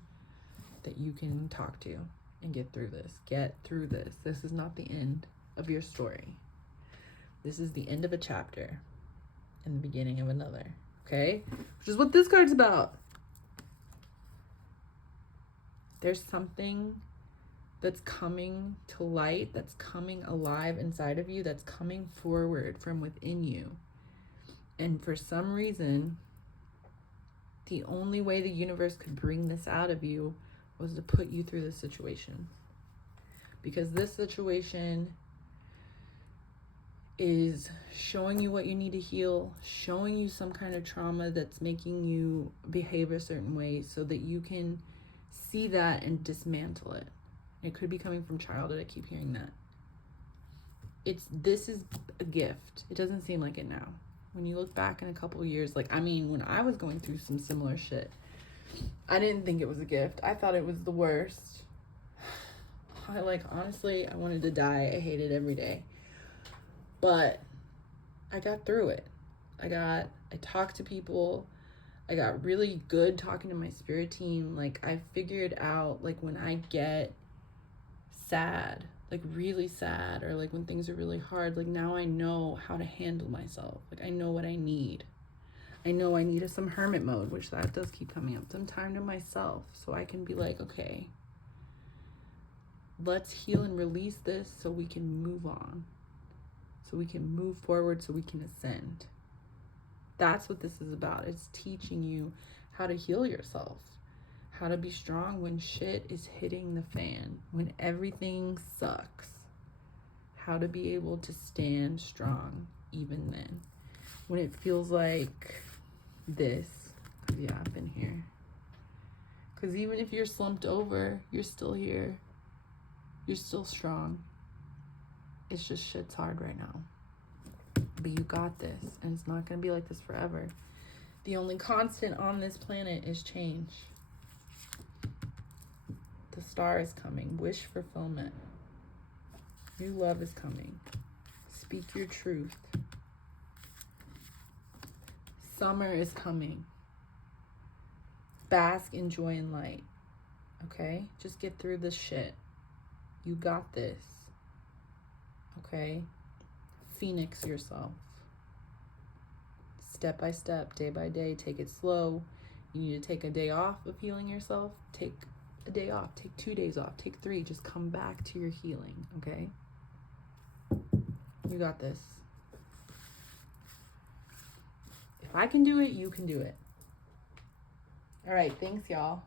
that you can talk to and get through this. Get through this. This is not the end of your story. This is the end of a chapter and the beginning of another, okay? Which is what this card's about. There's something that's coming to light, that's coming alive inside of you, that's coming forward from within you. And for some reason, the only way the universe could bring this out of you was to put you through this situation. Because this situation is showing you what you need to heal, showing you some kind of trauma that's making you behave a certain way so that you can see that and dismantle it. It could be coming from childhood. I keep hearing that. This is a gift. It doesn't seem like it now. When you look back in a couple of years, like, I mean, when I was going through some similar shit, I didn't think it was a gift. I thought it was the worst. Honestly, I wanted to die. I hated every day. But I got through it. I talked to people. I got really good talking to my spirit team. Like, I figured out, like, when I get sad, like really sad, or like when things are really hard, like now I know how to handle myself. Like, I know what I need. I know I need some hermit mode, which that does keep coming up. Some time to myself so I can be like, okay, let's heal and release this so we can move on. So we can move forward, so we can ascend. That's what this is about. It's teaching you how to heal yourself. How to be strong when shit is hitting the fan, when everything sucks. How to be able to stand strong even then. When it feels like this. Yeah, I've been here. Because even if you're slumped over, you're still here. You're still strong. It's just shit's hard right now. But you got this, and it's not going to be like this forever. The only constant on this planet is change. The Star is coming. Wish fulfillment. New love is coming. Speak your truth. Summer is coming. Bask in joy and light. Okay? Just get through this shit. You got this. Okay? Phoenix yourself. Step by step, day by day. Take it slow. You need to take a day off of healing yourself. Take a day off. Take 2 days off. Take 3. Just come back to your healing. Okay? You got this. If I can do it, you can do it. All right. Thanks, y'all.